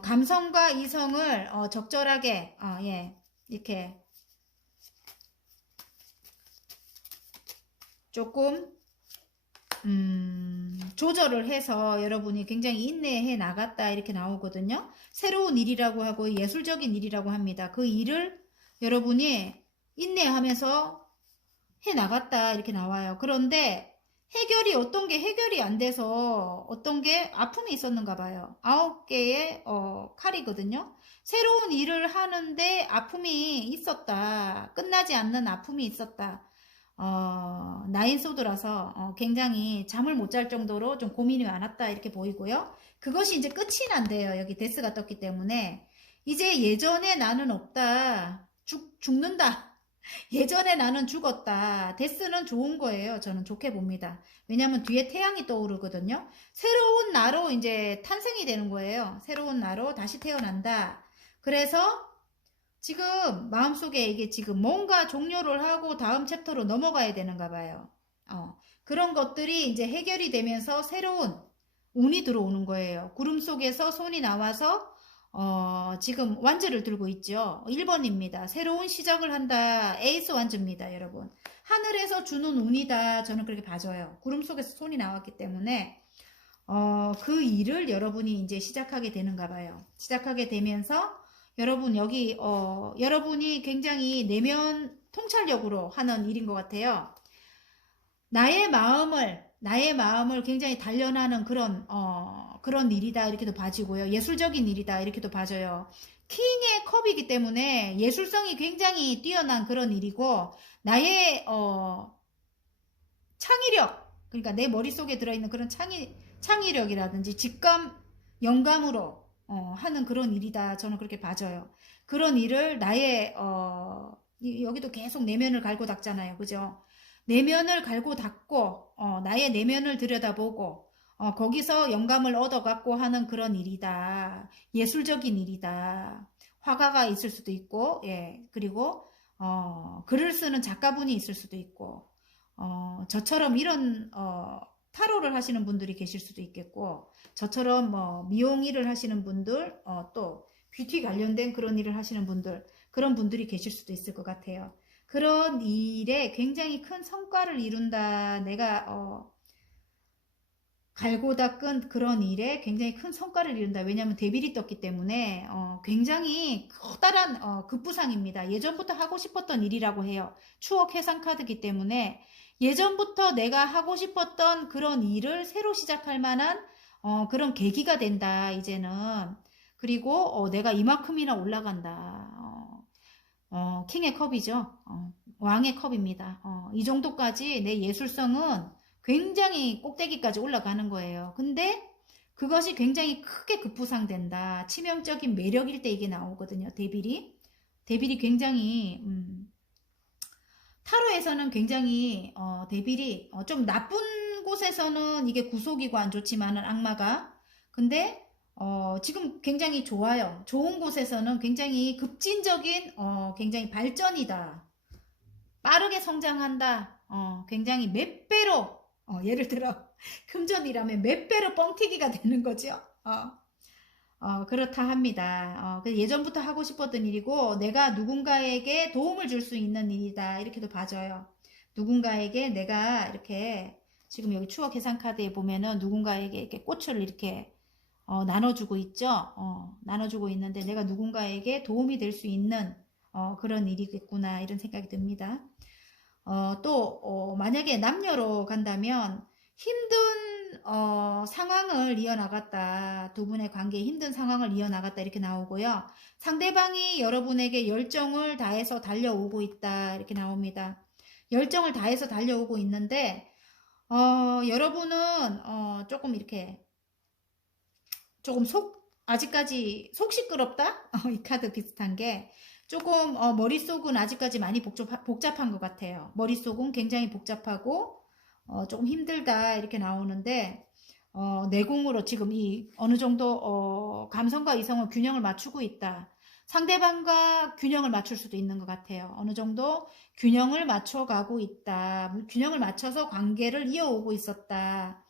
감성과 이성을 적절하게 예, 이렇게 조금 조절을 해서 여러분이 굉장히 인내해 나갔다 이렇게 나오거든요. 새로운 일이라고 하고 예술적인 일이라고 합니다. 그 일을 여러분이 인내하면서 해 나갔다 이렇게 나와요. 그런데 해결이 어떤 게 해결이 안 돼서 어떤 게 아픔이 있었는가 봐요. 9개의 칼이거든요. 새로운 일을 하는데 아픔이 있었다. 끝나지 않는 아픔이 있었다. 나인소드라서 굉장히 잠을 못 잘 정도로 좀 고민이 많았다 이렇게 보이고요. 그것이 이제 끝이 난대요. 여기 데스가 떴기 때문에 이제 예전에 나는 없다. 죽는다. 예전에 나는 죽었다. 데스는 좋은 거예요. 저는 좋게 봅니다. 왜냐하면 뒤에 태양이 떠오르거든요. 새로운 나로 이제 탄생이 되는 거예요. 새로운 나로 다시 태어난다. 그래서 지금 마음속에 이게 지금 뭔가 종료를 하고 다음 챕터로 넘어가야 되는가 봐요. 그런 것들이 이제 해결이 되면서 새로운 운이 들어오는 거예요. 구름 속에서 손이 나와서 지금 완즈를 들고 있죠. 1번입니다. 새로운 시작을 한다. 에이스 완즈입니다, 여러분. 하늘에서 주는 운이다. 저는 그렇게 봐줘요. 구름 속에서 손이 나왔기 때문에 그 일을 여러분이 이제 시작하게 되는가 봐요. 시작하게 되면서 여러분 여기 여러분이 굉장히 내면 통찰력으로 하는 일인 것 같아요. 나의 마음을 굉장히 단련하는 그런 일이다 이렇게도 봐지고요. 예술적인 일이다 이렇게도 봐져요. 킹의 컵이기 때문에 예술성이 굉장히 뛰어난 그런 일이고 나의 창의력, 그러니까 내 머릿속에 들어있는 그런 창의력이라든지 직감, 영감으로 하는 그런 일이다. 저는 그렇게 봐져요. 그런 일을 나의 여기도 계속 내면을 갈고 닦잖아요. 그죠? 내면을 갈고 닦고 나의 내면을 들여다보고 거기서 영감을 얻어갖고 하는 그런 일이다. 예술적인 일이다. 화가가 있을 수도 있고, 예, 그리고 글을 쓰는 작가분이 있을 수도 있고, 저처럼 이런 타로를 하시는 분들이 계실 수도 있겠고, 저처럼 뭐 미용 일을 하시는 분들, 또 뷰티 관련된 그런 일을 하시는 분들, 그런 분들이 계실 수도 있을 것 같아요. 그런 일에 굉장히 큰 성과를 이룬다. 내가 갈고 닦은 그런 일에 굉장히 큰 성과를 이룬다. 왜냐하면 데빌이 떴기 때문에 굉장히 커다란 급부상입니다. 예전부터 하고 싶었던 일이라고 해요. 추억 해상 카드이기 때문에 예전부터 내가 하고 싶었던 그런 일을 새로 시작할 만한 그런 계기가 된다. 이제는. 그리고 내가 이만큼이나 올라간다. 킹의 컵이죠. 왕의 컵입니다. 이 정도까지 내 예술성은 굉장히 꼭대기까지 올라가는 거예요. 근데 그것이 굉장히 크게 급부상된다. 치명적인 매력일 때 이게 나오거든요. 데빌이. 데빌이 굉장히 타로에서는 굉장히 데빌이 좀 나쁜 곳에서는 이게 구속이고 안 좋지만은 악마가 근데 지금 굉장히 좋아요. 좋은 곳에서는 굉장히 급진적인 굉장히 발전이다. 빠르게 성장한다. 굉장히 몇 배로 예를 들어 금전이라면 몇 배로 뻥튀기가 되는 거죠. 그렇다 합니다. 예전부터 하고 싶었던 일이고 내가 누군가에게 도움을 줄 수 있는 일이다. 이렇게도 봐져요. 누군가에게 내가 이렇게 지금 여기 추억 계산 카드에 보면은 누군가에게 이렇게 꽃을 이렇게 나눠주고 있죠. 나눠주고 있는데 내가 누군가에게 도움이 될 수 있는 그런 일이겠구나 이런 생각이 듭니다. 또 만약에 남녀로 간다면 힘든 상황을 이어나갔다. 두 분의 관계에 힘든 상황을 이어나갔다 이렇게 나오고요. 상대방이 여러분에게 열정을 다해서 달려오고 있다 이렇게 나옵니다. 열정을 다해서 달려오고 있는데 여러분은 조금 이렇게 조금 아직까지 속 시끄럽다? 이 카드 비슷한 게 조금 머릿속은 아직까지 많이 복잡한 것 같아요. 머릿속은 굉장히 복잡하고 조금 힘들다 이렇게 나오는데 내공으로 지금 이 어느 정도 감성과 이성을 균형을 맞추고 있다. 상대방과 균형을 맞출 수도 있는 것 같아요. 어느 정도 균형을 맞춰가고 있다. 균형을 맞춰서 관계를 이어오고 있었다.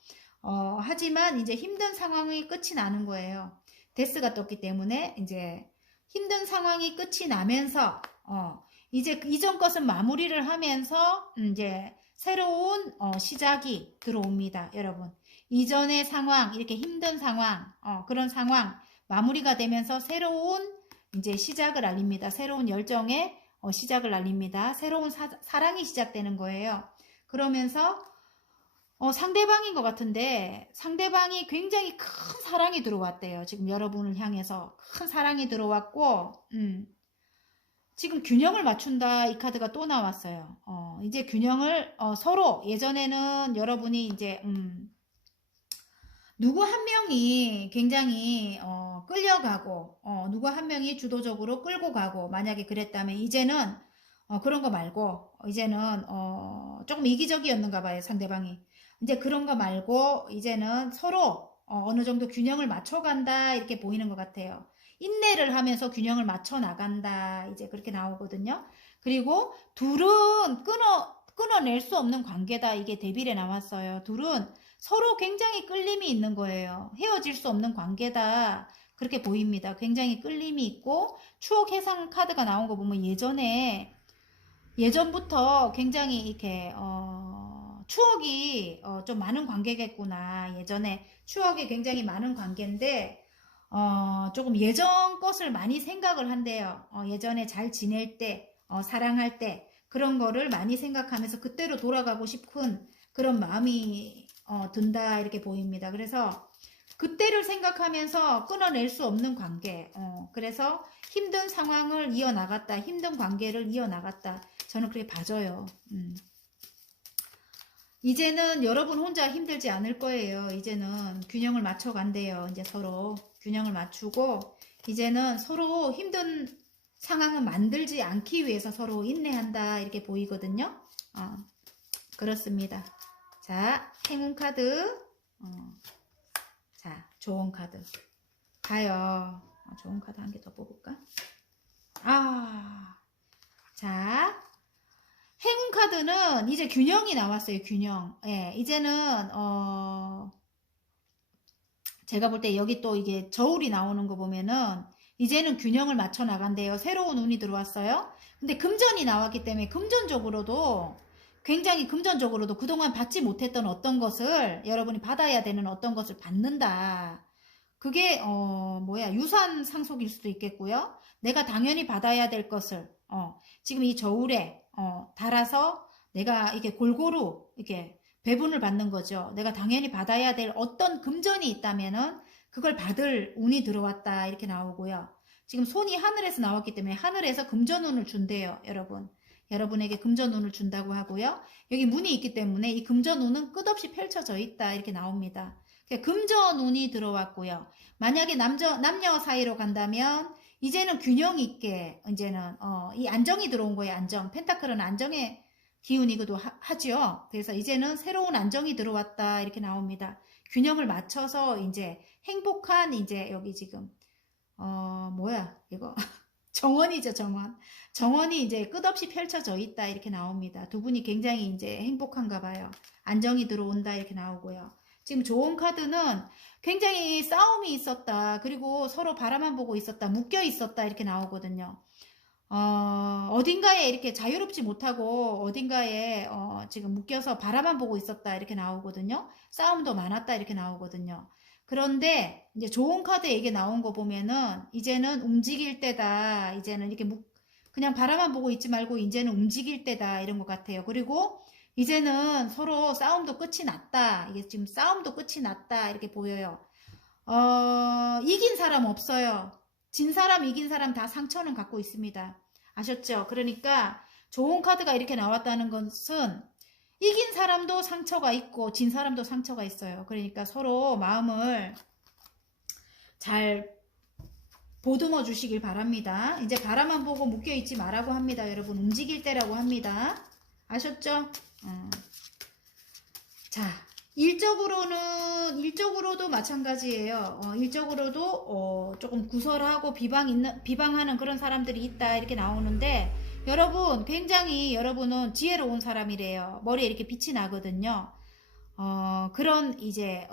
하지만 이제 힘든 상황이 끝이 나는 거예요. 데스가 떴기 때문에 이제 힘든 상황이 끝이 나면서 이제 이전 것은 마무리를 하면서 이제 새로운 시작이 들어옵니다. 여러분. 이전의 상황, 이렇게 힘든 상황, 그런 상황 마무리가 되면서 새로운 이제 시작을 알립니다. 새로운 열정의 시작을 알립니다. 새로운 사랑이 시작되는 거예요. 그러면서 상대방인 것 같은데 상대방이 굉장히 큰 사랑이 들어왔대요. 지금 여러분을 향해서 큰 사랑이 들어왔고 지금 균형을 맞춘다 이 카드가 또 나왔어요. 이제 균형을 서로 예전에는 여러분이 이제 누구 한 명이 굉장히 끌려가고 누구 한 명이 주도적으로 끌고 가고 만약에 그랬다면 이제는 그런 거 말고 이제는 조금 이기적이었는가 봐요. 상대방이. 이제 그런 거 말고 이제는 서로 어느 정도 균형을 맞춰간다 이렇게 보이는 것 같아요. 인내를 하면서 균형을 맞춰 나간다 이제 그렇게 나오거든요. 그리고 둘은 끊어낼 수 없는 관계다 이게 데빌에 나왔어요. 둘은 서로 굉장히 끌림이 있는 거예요. 헤어질 수 없는 관계다 그렇게 보입니다. 굉장히 끌림이 있고 추억 해상 카드가 나온 거 보면 예전부터 굉장히 이렇게 추억이 좀 많은 관계겠구나. 예전에 추억이 굉장히 많은 관계인데 조금 예전 것을 많이 생각을 한대요. 예전에 잘 지낼 때, 사랑할 때 그런 거를 많이 생각하면서 그때로 돌아가고 싶은 그런 마음이 든다 이렇게 보입니다. 그래서 그때를 생각하면서 끊어낼 수 없는 관계. 그래서 힘든 상황을 이어나갔다. 힘든 관계를 이어나갔다. 저는 그렇게 봐줘요. 이제는 여러분 혼자 힘들지 않을 거예요. 이제는 균형을 맞춰 간대요. 이제 서로 균형을 맞추고 이제는 서로 힘든 상황을 만들지 않기 위해서 서로 인내한다. 이렇게 보이거든요. 그렇습니다. 자, 행운 카드. 자, 좋은 카드. 가요. 좋은 카드 한 개 더 뽑을까? 아, 자, 행운 카드는 이제 균형이 나왔어요. 균형. 예, 이제는 제가 볼 때 여기 또 이게 저울이 나오는 거 보면은 이제는 균형을 맞춰 나간대요. 새로운 운이 들어왔어요. 근데 금전이 나왔기 때문에 금전적으로도 굉장히 금전적으로도 그동안 받지 못했던 어떤 것을 여러분이 받아야 되는 어떤 것을 받는다. 그게 뭐야 유산 상속일 수도 있겠고요. 내가 당연히 받아야 될 것을 지금 이 저울에 달아서 내가 이게 골고루 이렇게 배분을 받는 거죠. 내가 당연히 받아야 될 어떤 금전이 있다면은 그걸 받을 운이 들어왔다 이렇게 나오고요. 지금 손이 하늘에서 나왔기 때문에 하늘에서 금전운을 준대요, 여러분. 여러분에게 금전운을 준다고 하고요. 여기 문이 있기 때문에 이 금전운은 끝없이 펼쳐져 있다 이렇게 나옵니다. 금전운이 들어왔고요. 만약에 남녀 사이로 간다면 이제는 균형 있게 이제는 이 안정이 들어온 거예요. 안정. 펜타클은 안정의 기운이기도 하죠. 그래서 이제는 새로운 안정이 들어왔다 이렇게 나옵니다. 균형을 맞춰서 이제 행복한 이제 여기 지금 뭐야 이거 정원이죠. 정원이 이제 끝없이 펼쳐져 있다 이렇게 나옵니다. 두 분이 굉장히 이제 행복한가 봐요. 안정이 들어온다 이렇게 나오고요. 지금 좋은 카드는 굉장히 싸움이 있었다. 그리고 서로 바라만 보고 있었다. 묶여 있었다 이렇게 나오거든요. 어딘가에 이렇게 자유롭지 못하고 어딘가에 지금 묶여서 바라만 보고 있었다 이렇게 나오거든요. 싸움도 많았다 이렇게 나오거든요. 그런데 이제 좋은 카드에 이게 나온 거 보면은 이제는 움직일 때다. 이제는 이렇게 그냥 바라만 보고 있지 말고 이제는 움직일 때다 이런 것 같아요. 그리고 이제는 서로 싸움도 끝이 났다. 이게 지금 싸움도 끝이 났다 이렇게 보여요. 이긴 사람 없어요. 진 사람 이긴 사람 다 상처는 갖고 있습니다. 아셨죠? 그러니까 좋은 카드가 이렇게 나왔다는 것은 이긴 사람도 상처가 있고 진 사람도 상처가 있어요. 그러니까 서로 마음을 잘 보듬어 주시길 바랍니다. 이제 바라만 보고 묶여 있지 말라고 합니다. 여러분 움직일 때라고 합니다. 아셨죠? 자, 일적으로도 마찬가지예요. 일적으로도 조금 구설하고 비방하는 그런 사람들이 있다 이렇게 나오는데 여러분 굉장히 여러분은 지혜로운 사람이래요. 머리에 이렇게 빛이 나거든요. 그런 이제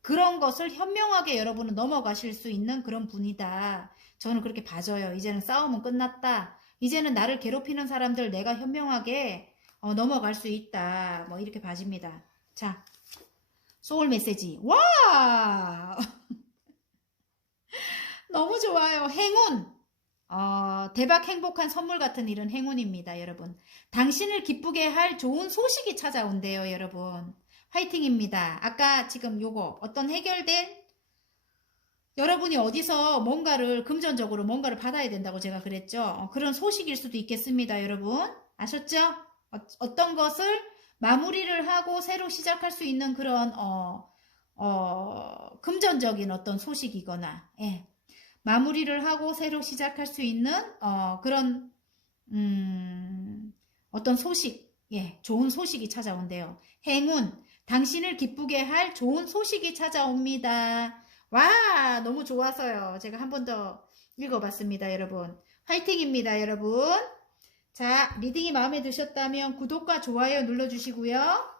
그런 것을 현명하게 여러분은 넘어가실 수 있는 그런 분이다. 저는 그렇게 봐줘요. 이제는 싸움은 끝났다. 이제는 나를 괴롭히는 사람들 내가 현명하게 넘어갈 수 있다. 뭐 이렇게 봐집니다. 자, 소울 메시지. 와! 너무 좋아요. 행운. 대박 행복한 선물 같은 일은 행운입니다, 여러분. 당신을 기쁘게 할 좋은 소식이 찾아온대요, 여러분. 화이팅입니다. 아까 지금 요거 어떤 해결된 여러분이 어디서 뭔가를 금전적으로 뭔가를 받아야 된다고 제가 그랬죠. 그런 소식일 수도 있겠습니다, 여러분. 아셨죠? 어떤 것을 마무리를 하고 새로 시작할 수 있는 그런 금전적인 어떤 소식이거나 예. 마무리를 하고 새로 시작할 수 있는 그런 어떤 소식 예, 좋은 소식이 찾아온대요. 행운, 당신을 기쁘게 할 좋은 소식이 찾아옵니다. 와, 너무 좋아서요. 제가 한 번 더 읽어봤습니다, 여러분. 화이팅입니다, 여러분. 자, 리딩이 마음에 드셨다면 구독과 좋아요 눌러주시고요.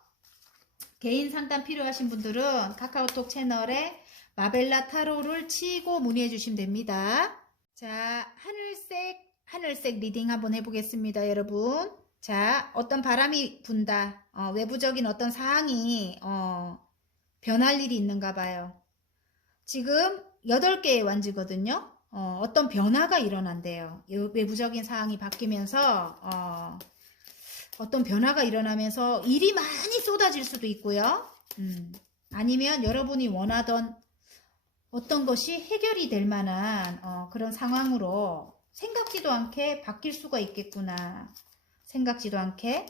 개인 상담 필요하신 분들은 카카오톡 채널에 마벨라 타로를 치고 문의해 주시면 됩니다. 자, 하늘색 리딩 한번 해보겠습니다, 여러분. 자, 어떤 바람이 분다. 외부적인 어떤 사항이 변할 일이 있는가 봐요. 지금 8개의 완지거든요. 어떤 변화가 일어난대요. 외부적인 상황이 바뀌면서 어떤 변화가 일어나면서 일이 많이 쏟아질 수도 있고요. 아니면 여러분이 원하던 어떤 것이 해결이 될 만한 그런 상황으로 생각지도 않게 바뀔 수가 있겠구나. 생각지도 않게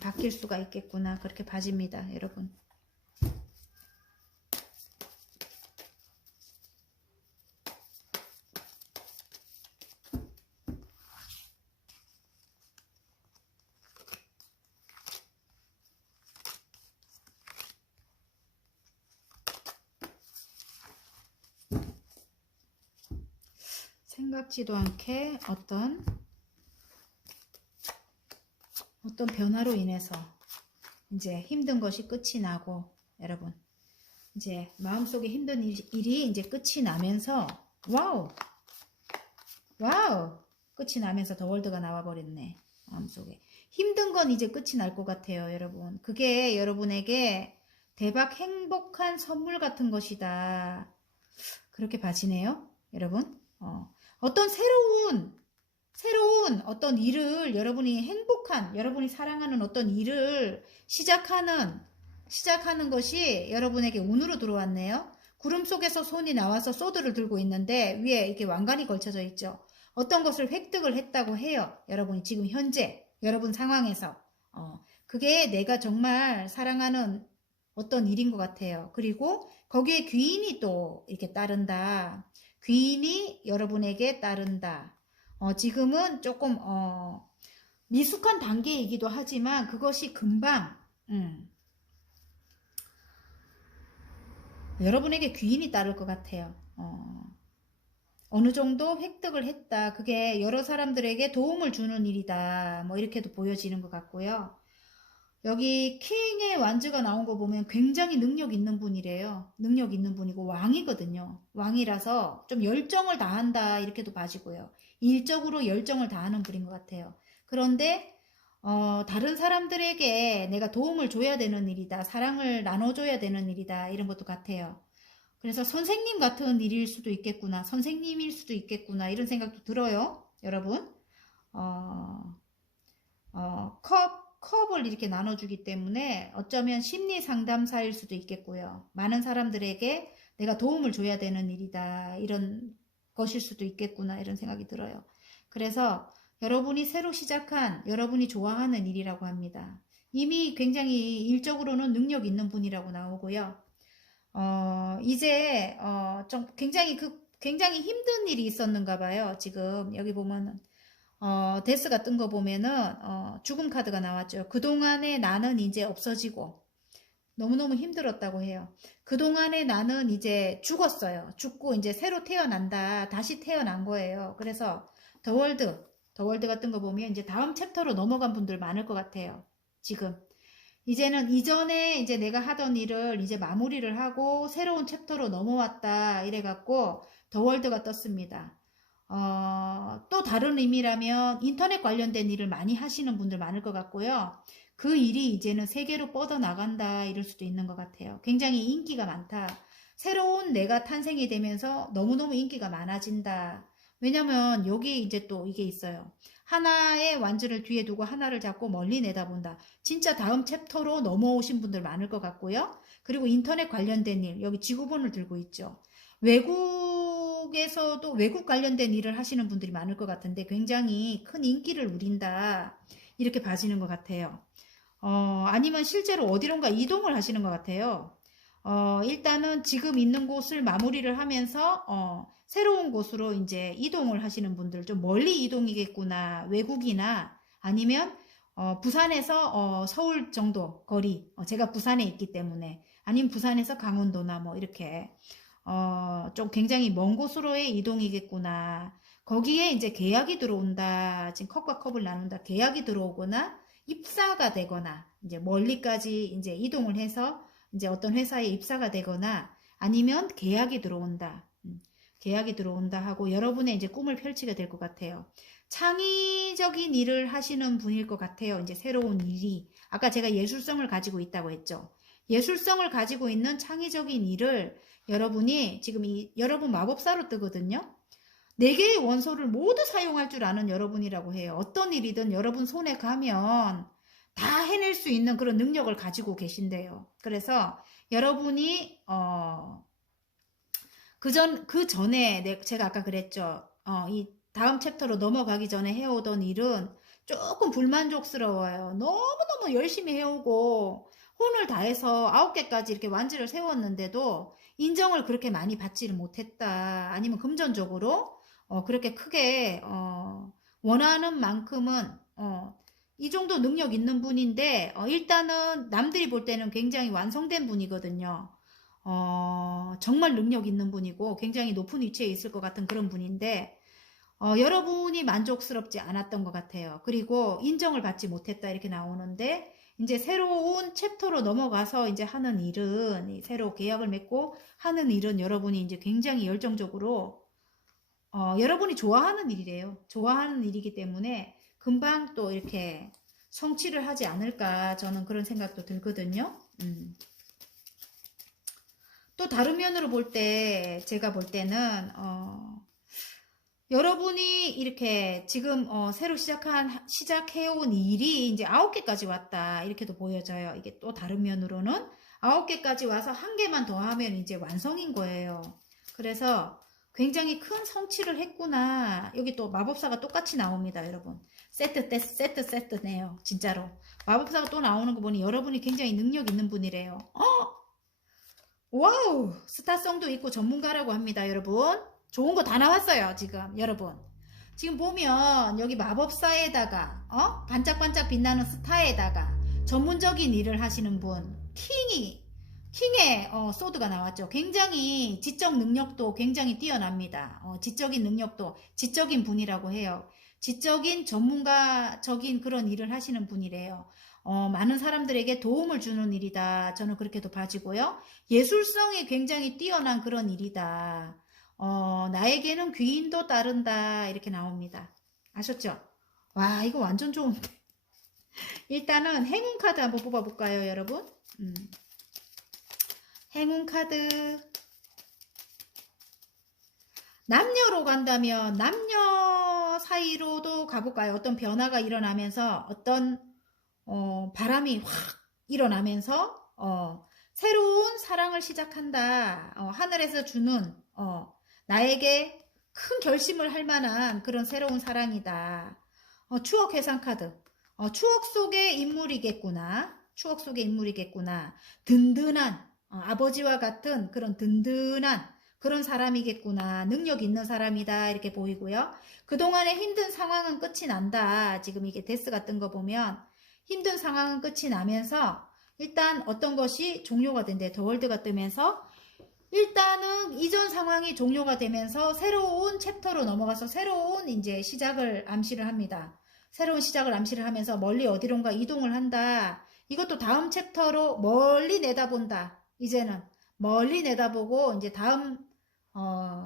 바뀔 수가 있겠구나. 그렇게 봐집니다, 여러분. 생각지도 않게 어떤 변화로 인해서 이제 힘든 것이 끝이 나고, 여러분 이제 마음속에 힘든 일이 이제 끝이 나면서 와우 끝이 나면서 더 월드가 나와버렸네. 마음속에 힘든 건 이제 끝이 날 것 같아요, 여러분. 그게 여러분에게 대박 행복한 선물 같은 것이다, 그렇게 봐지네요, 여러분. 어떤 새로운 어떤 일을, 여러분이 행복한, 여러분이 사랑하는 어떤 일을 시작하는 것이 여러분에게 운으로 들어왔네요. 구름 속에서 손이 나와서 소드를 들고 있는데 위에 이렇게 왕관이 걸쳐져 있죠. 어떤 것을 획득을 했다고 해요, 여러분이 지금 현재 여러분 상황에서. 그게 내가 정말 사랑하는 어떤 일인 것 같아요. 그리고 거기에 귀인이 또 이렇게 따른다. 귀인이 여러분에게 따른다. 지금은 조금 미숙한 단계이기도 하지만 그것이 금방 여러분에게 귀인이 따를 것 같아요. 어느 정도 획득을 했다. 그게 여러 사람들에게 도움을 주는 일이다. 뭐 이렇게도 보여지는 것 같고요. 여기 킹의 완즈가 나온 거 보면 굉장히 능력 있는 분이래요. 능력 있는 분이고 왕이거든요. 왕이라서 좀 열정을 다한다, 이렇게도 봐지고요. 일적으로 열정을 다하는 분인 것 같아요. 그런데 다른 사람들에게 내가 도움을 줘야 되는 일이다, 사랑을 나눠줘야 되는 일이다, 이런 것도 같아요. 그래서 선생님 같은 일일 수도 있겠구나, 선생님일 수도 있겠구나, 이런 생각도 들어요, 여러분. 컵을 이렇게 나눠주기 때문에 어쩌면 심리 상담사일 수도 있겠고요. 많은 사람들에게 내가 도움을 줘야 되는 일이다, 이런 것일 수도 있겠구나, 이런 생각이 들어요. 그래서 여러분이 새로 시작한, 여러분이 좋아하는 일이라고 합니다. 이미 굉장히 일적으로는 능력 있는 분이라고 나오고요. 이제 좀 굉장히 힘든 일이 있었는가 봐요. 지금 여기 보면은 데스가 뜬 거 보면은 죽음 카드가 나왔죠. 그동안의 나는 이제 없어지고 너무너무 힘들었다고 해요. 그동안의 나는 이제 죽었어요. 죽고 이제 새로 태어난다, 다시 태어난 거예요. 그래서 더 월드 같은 거 보면 이제 다음 챕터로 넘어간 분들 많을 것 같아요. 지금 이제는 이전에 이제 내가 하던 일을 이제 마무리를 하고 새로운 챕터로 넘어왔다, 이래갖고 더 월드가 떴습니다. 또 다른 의미라면 인터넷 관련된 일을 많이 하시는 분들 많을 것 같고요. 그 일이 이제는 세계로 뻗어나간다, 이럴 수도 있는 것 같아요. 굉장히 인기가 많다. 새로운 내가 탄생이 되면서 너무너무 인기가 많아진다. 왜냐면 여기 이제 또 이게 있어요. 하나의 완주를 뒤에 두고 하나를 잡고 멀리 내다본다. 진짜 다음 챕터로 넘어오신 분들 많을 것 같고요. 그리고 인터넷 관련된 일, 여기 지구본을 들고 있죠. 외국에서도 외국 관련된 일을 하시는 분들이 많을 것 같은데 굉장히 큰 인기를 누린다, 이렇게 봐지는 것 같아요. 아니면 실제로 어디론가 이동을 하시는 것 같아요. 일단은 지금 있는 곳을 마무리를 하면서 새로운 곳으로 이제 이동을 하시는 분들, 좀 멀리 이동이겠구나. 외국이나 아니면 부산에서 서울 정도 거리, 제가 부산에 있기 때문에, 아니면 부산에서 강원도나 뭐 이렇게 좀 굉장히 먼 곳으로의 이동이겠구나. 거기에 이제 계약이 들어온다. 지금 컵과 컵을 나눈다. 계약이 들어오거나 입사가 되거나 이제 멀리까지 이제 이동을 해서 이제 어떤 회사에 입사가 되거나 아니면 계약이 들어온다. 계약이 들어온다 하고 여러분의 이제 꿈을 펼치게 될 것 같아요. 창의적인 일을 하시는 분일 것 같아요. 이제 새로운 일이. 아까 제가 예술성을 가지고 있다고 했죠. 예술성을 가지고 있는 창의적인 일을 여러분이 지금 여러분 마법사로 뜨거든요. 4개의 원소를 모두 사용할 줄 아는 여러분이라고 해요. 어떤 일이든 여러분 손에 가면 다 해낼 수 있는 그런 능력을 가지고 계신데요. 그래서 여러분이 그 전에 제가 아까 그랬죠. 이 다음 챕터로 넘어가기 전에 해오던 일은 조금 불만족스러워요. 너무너무 열심히 해오고 혼을 다해서 9개까지 이렇게 완지를 세웠는데도 인정을 그렇게 많이 받지를 못했다. 아니면 금전적으로 그렇게 크게 원하는 만큼은 이 정도 능력 있는 분인데 일단은 남들이 볼 때는 굉장히 완성된 분이거든요. 정말 능력 있는 분이고 굉장히 높은 위치에 있을 것 같은 그런 분인데 여러분이 만족스럽지 않았던 것 같아요. 그리고 인정을 받지 못했다 이렇게 나오는데 이제 새로운 챕터로 넘어가서 이제 하는 일은 새로 계약을 맺고 하는 일은 여러분이 이제 굉장히 열정적으로 여러분이 좋아하는 일이래요. 좋아하는 일이기 때문에 금방 또 이렇게 성취를 하지 않을까 저는 그런 생각도 들거든요. 또 다른 면으로 볼 때 제가 볼 때는 여러분이 이렇게 지금 새로 시작해온 일이 이제 9개까지 왔다 이렇게도 보여져요. 이게 또 다른 면으로는 9개까지 와서 한 개만 더 하면 이제 완성인 거예요. 그래서 굉장히 큰 성취를 했구나. 여기 또 마법사가 똑같이 나옵니다, 여러분. 세트네요, 진짜로. 마법사가 또 나오는 거 보니 여러분이 굉장히 능력 있는 분이래요. 와우! 스타성도 있고 전문가라고 합니다, 여러분. 좋은 거 다 나왔어요, 지금, 여러분. 지금 보면 여기 마법사에다가 반짝반짝 빛나는 스타에다가 전문적인 일을 하시는 분, 킹의 소드가 나왔죠. 굉장히 지적 능력도 굉장히 뛰어납니다. 지적인 능력도 지적인 분이라고 해요. 지적인 전문가적인 그런 일을 하시는 분이래요. 많은 사람들에게 도움을 주는 일이다. 저는 그렇게도 봐지고요. 예술성이 굉장히 뛰어난 그런 일이다. 나에게는 귀인도 따른다. 이렇게 나옵니다. 아셨죠? 와, 이거 완전 좋은데. 일단은 행운 카드 한번 뽑아볼까요, 여러분? 행운 카드. 남녀로 간다면 남녀 사이로도 가볼까요? 어떤 변화가 일어나면서 어떤 바람이 확 일어나면서 새로운 사랑을 시작한다. 하늘에서 주는 나에게 큰 결심을 할 만한 그런 새로운 사랑이다. 추억 회상 카드. 추억 속의 인물이겠구나. 추억 속의 인물이겠구나. 든든한 아버지와 같은 그런 든든한 그런 사람이겠구나. 능력 있는 사람이다. 이렇게 보이고요. 그동안의 힘든 상황은 끝이 난다. 지금 이게 데스 같은 거 보면 힘든 상황은 끝이 나면서 일단 어떤 것이 종료가 된대. 더 월드가 뜨면서 일단은 이전 상황이 종료가 되면서 새로운 챕터로 넘어가서 새로운 이제 시작을 암시를 합니다. 새로운 시작을 암시를 하면서 멀리 어디론가 이동을 한다. 이것도 다음 챕터로 멀리 내다본다. 이제는 멀리 내다보고 이제 다음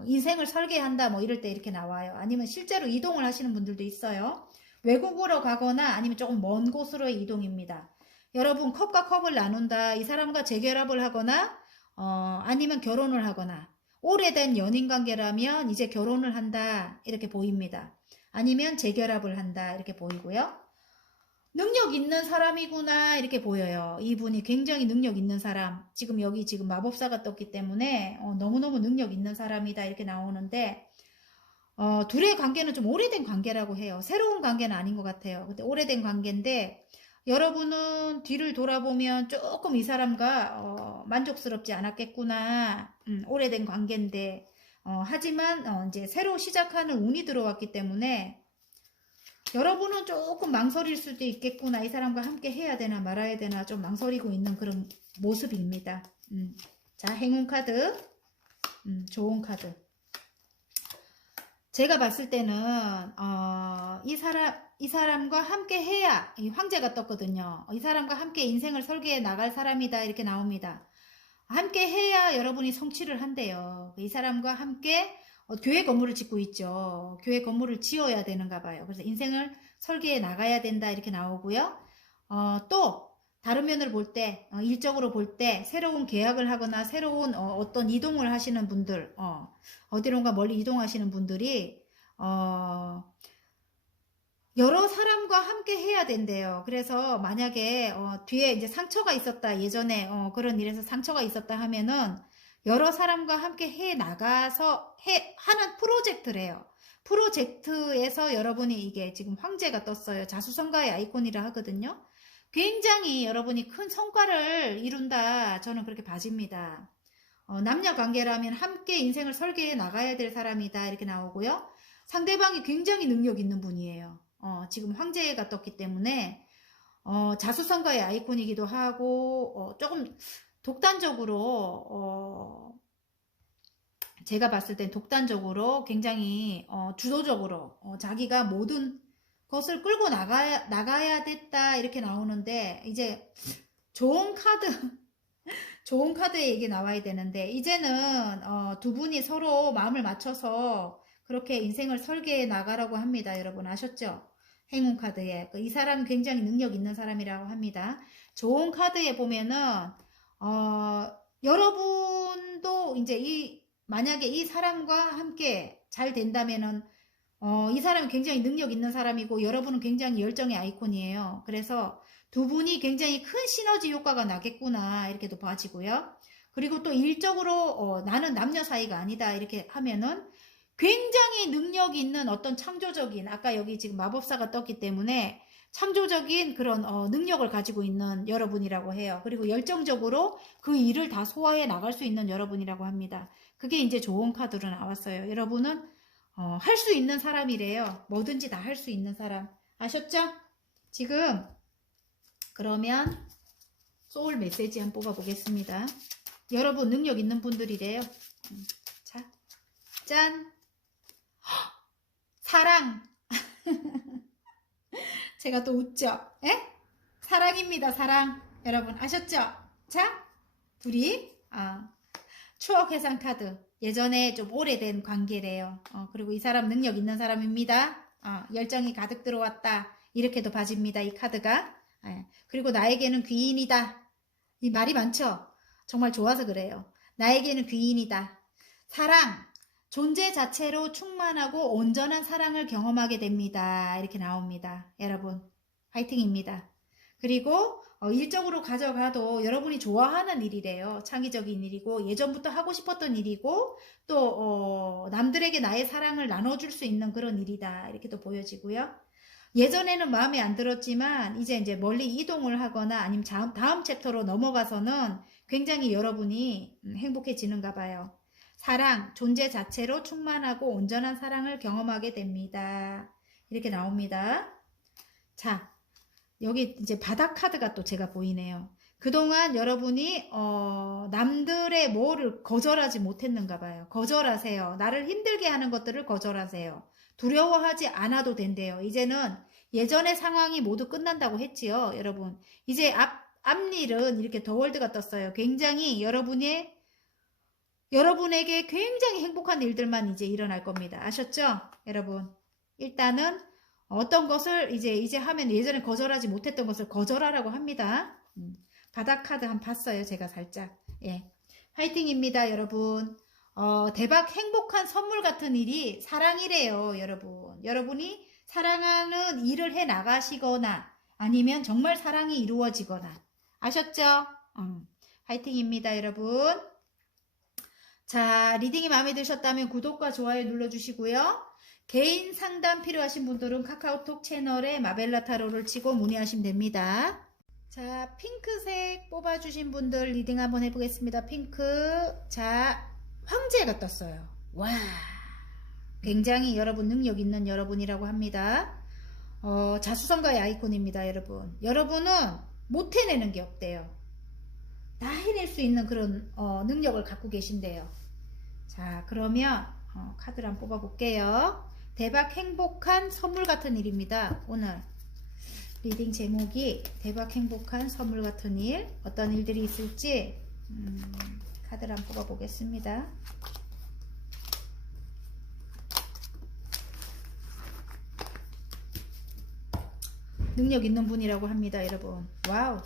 인생을 설계한다. 뭐 이럴 때 이렇게 나와요. 아니면 실제로 이동을 하시는 분들도 있어요. 외국으로 가거나 아니면 조금 먼 곳으로의 이동입니다. 여러분 컵과 컵을 나눈다. 이 사람과 재결합을 하거나 아니면 결혼을 하거나 오래된 연인 관계라면 이제 결혼을 한다. 이렇게 보입니다. 아니면 재결합을 한다. 이렇게 보이고요. 능력 있는 사람이구나. 이렇게 보여요. 이분이 굉장히 능력 있는 사람. 지금 여기 지금 마법사가 떴기 때문에 너무너무 능력 있는 사람이다. 이렇게 나오는데 둘의 관계는 좀 오래된 관계라고 해요. 새로운 관계는 아닌 것 같아요. 근데 오래된 관계인데 여러분은 뒤를 돌아보면 조금 이 사람과 만족스럽지 않았겠구나. 오래된 관계인데 하지만 이제 새로 시작하는 운이 들어왔기 때문에 여러분은 조금 망설일 수도 있겠구나. 이 사람과 함께 해야 되나 말아야 되나 좀 망설이고 있는 그런 모습입니다. 자, 행운 카드. 좋은 카드. 제가 봤을 때는 이 사람과 함께 해야 이 황제가 떴거든요. 이 사람과 함께 인생을 설계해 나갈 사람이다 이렇게 나옵니다. 함께 해야 여러분이 성취를 한대요. 이 사람과 함께 교회 건물을 짓고 있죠. 교회 건물을 지어야 되는가 봐요. 그래서 인생을 설계해 나가야 된다 이렇게 나오고요. 또 다른 면을 볼 때 일적으로 볼 때 새로운 계약을 하거나 새로운 어떤 이동을 하시는 분들 어디론가 멀리 이동하시는 분들이 여러 사람과 함께 해야 된대요. 그래서 만약에 뒤에 이제 상처가 있었다 예전에 그런 일에서 상처가 있었다 하면은 여러 사람과 함께 해 나가서 하는 프로젝트래요. 프로젝트에서 여러분이 이게 지금 황제가 떴어요. 자수성가의 아이콘이라 하거든요. 굉장히 여러분이 큰 성과를 이룬다. 저는 그렇게 봐집니다. 남녀 관계라면 함께 인생을 설계해 나가야 될 사람이다. 이렇게 나오고요. 상대방이 굉장히 능력 있는 분이에요. 지금 황제가 떴기 때문에 자수성가의 아이콘이기도 하고 조금 독단적으로 제가 봤을 땐 독단적으로 굉장히 주도적으로 자기가 모든 것을 끌고 나가야 됐다 이렇게 나오는데 이제 좋은 카드 좋은 카드에 이게 나와야 되는데 이제는 두 분이 서로 마음을 맞춰서 그렇게 인생을 설계해 나가라고 합니다. 여러분 아셨죠? 행운 카드에 이 사람은 굉장히 능력 있는 사람이라고 합니다. 좋은 카드에 보면은 여러분도 이제 만약에 이 사람과 함께 잘 된다면은 이 사람은 굉장히 능력 있는 사람이고 여러분은 굉장히 열정의 아이콘이에요. 그래서 두 분이 굉장히 큰 시너지 효과가 나겠구나 이렇게도 봐지고요. 그리고 또 일적으로 나는 남녀 사이가 아니다 이렇게 하면은 굉장히 능력 있는 어떤 창조적인 아까 여기 지금 마법사가 떴기 때문에 창조적인 그런 능력을 가지고 있는 여러분이라고 해요. 그리고 열정적으로 그 일을 다 소화해 나갈 수 있는 여러분이라고 합니다. 그게 이제 좋은 카드로 나왔어요. 여러분은 할 수 있는 사람이래요. 뭐든지 다 할 수 있는 사람. 아셨죠? 지금 그러면 소울 메시지 한번 뽑아보겠습니다. 여러분 능력 있는 분들이래요. 자, 짠! 사랑! 제가 또 웃죠? 에? 사랑입니다, 사랑. 여러분 아셨죠? 자, 둘이 추억 회상 카드. 예전에 좀 오래된 관계래요. 그리고 이 사람 능력 있는 사람입니다. 열정이 가득 들어왔다. 이렇게도 봐집니다. 이 카드가. 그리고 나에게는 귀인이다. 이 말이 많죠? 정말 좋아서 그래요. 나에게는 귀인이다. 사랑. 존재 자체로 충만하고 온전한 사랑을 경험하게 됩니다. 이렇게 나옵니다. 여러분 화이팅입니다. 그리고 일적으로 가져가도 여러분이 좋아하는 일이래요. 창의적인 일이고 예전부터 하고 싶었던 일이고 또 남들에게 나의 사랑을 나눠줄 수 있는 그런 일이다. 이렇게도 보여지고요. 예전에는 마음에 안 들었지만 이제 멀리 이동을 하거나 아니면 다음 챕터로 넘어가서는 굉장히 여러분이 행복해지는가 봐요. 사랑, 존재 자체로 충만하고 온전한 사랑을 경험하게 됩니다. 이렇게 나옵니다. 자, 여기 이제 바닥 카드가 또 제가 보이네요. 그동안 여러분이 남들의 뭐를 거절하지 못했는가 봐요. 거절하세요. 나를 힘들게 하는 것들을 거절하세요. 두려워하지 않아도 된대요. 이제는 예전의 상황이 모두 끝난다고 했지요. 여러분 이제 앞일은 이렇게 더 월드가 떴어요. 굉장히 여러분에게 굉장히 행복한 일들만 이제 일어날 겁니다. 아셨죠? 여러분 일단은 어떤 것을 이제 하면 예전에 거절하지 못했던 것을 거절하라고 합니다. 바닥 카드 한번 봤어요. 제가 살짝. 예. 화이팅입니다, 여러분. 대박 행복한 선물 같은 일이 사랑이래요, 여러분. 여러분이 사랑하는 일을 해 나가시거나 아니면 정말 사랑이 이루어지거나. 아셨죠? 화이팅입니다, 여러분. 자, 리딩이 마음에 드셨다면 구독과 좋아요 눌러주시고요. 개인 상담 필요하신 분들은 카카오톡 채널에 마벨라 타로를 치고 문의하시면 됩니다. 자, 핑크색 뽑아주신 분들 리딩 한번 해보겠습니다. 핑크. 자, 황제가 떴어요. 와, 굉장히 여러분 능력 있는 여러분이라고 합니다. 자수성가의 아이콘입니다, 여러분. 여러분은 못 해내는 게 없대요. 다 해낼 수 있는 그런 능력을 갖고 계신대요. 자, 그러면 카드를 한번 뽑아볼게요. 대박 행복한 선물 같은 일입니다. 오늘 리딩 제목이 대박 행복한 선물 같은 일. 어떤 일들이 있을지 카드를 한번 뽑아보겠습니다. 능력 있는 분이라고 합니다, 여러분. 와우.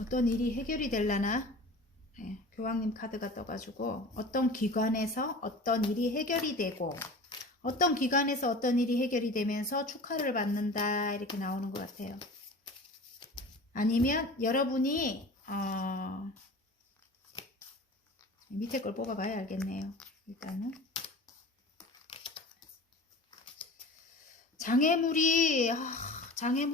어떤 일이 해결이 되려나? 네, 교황님 카드가 떠가지고 어떤 기관에서 어떤 일이 해결이 되고 어떤 기관에서 어떤 일이 해결이 되면서 축하를 받는다 이렇게 나오는 것 같아요. 아니면 여러분이 밑에 걸 뽑아봐야 알겠네요. 일단은 장애물이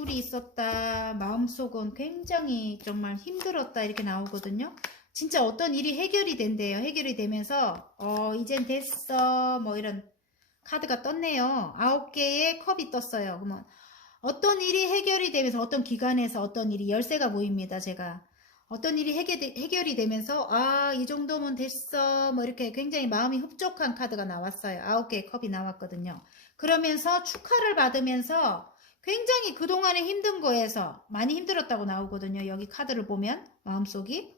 있었다. 마음속은 굉장히 정말 힘들었다. 이렇게 나오거든요. 진짜 어떤 일이 해결이 된대요. 해결이 되면서 이젠 됐어. 뭐 이런 카드가 떴네요. 9개의 컵이 떴어요. 그러면 어떤 일이 해결이 되면서 어떤 기관에서 어떤 일이 열쇠가 보입니다. 제가 어떤 일이 해결이 되면서 이 정도면 됐어 뭐 이렇게 굉장히 마음이 흡족한 카드가 나왔어요. 9개의 컵이 나왔거든요. 그러면서 축하를 받으면서 굉장히 그동안에 힘든 거에서 많이 힘들었다고 나오거든요. 여기 카드를 보면 마음속이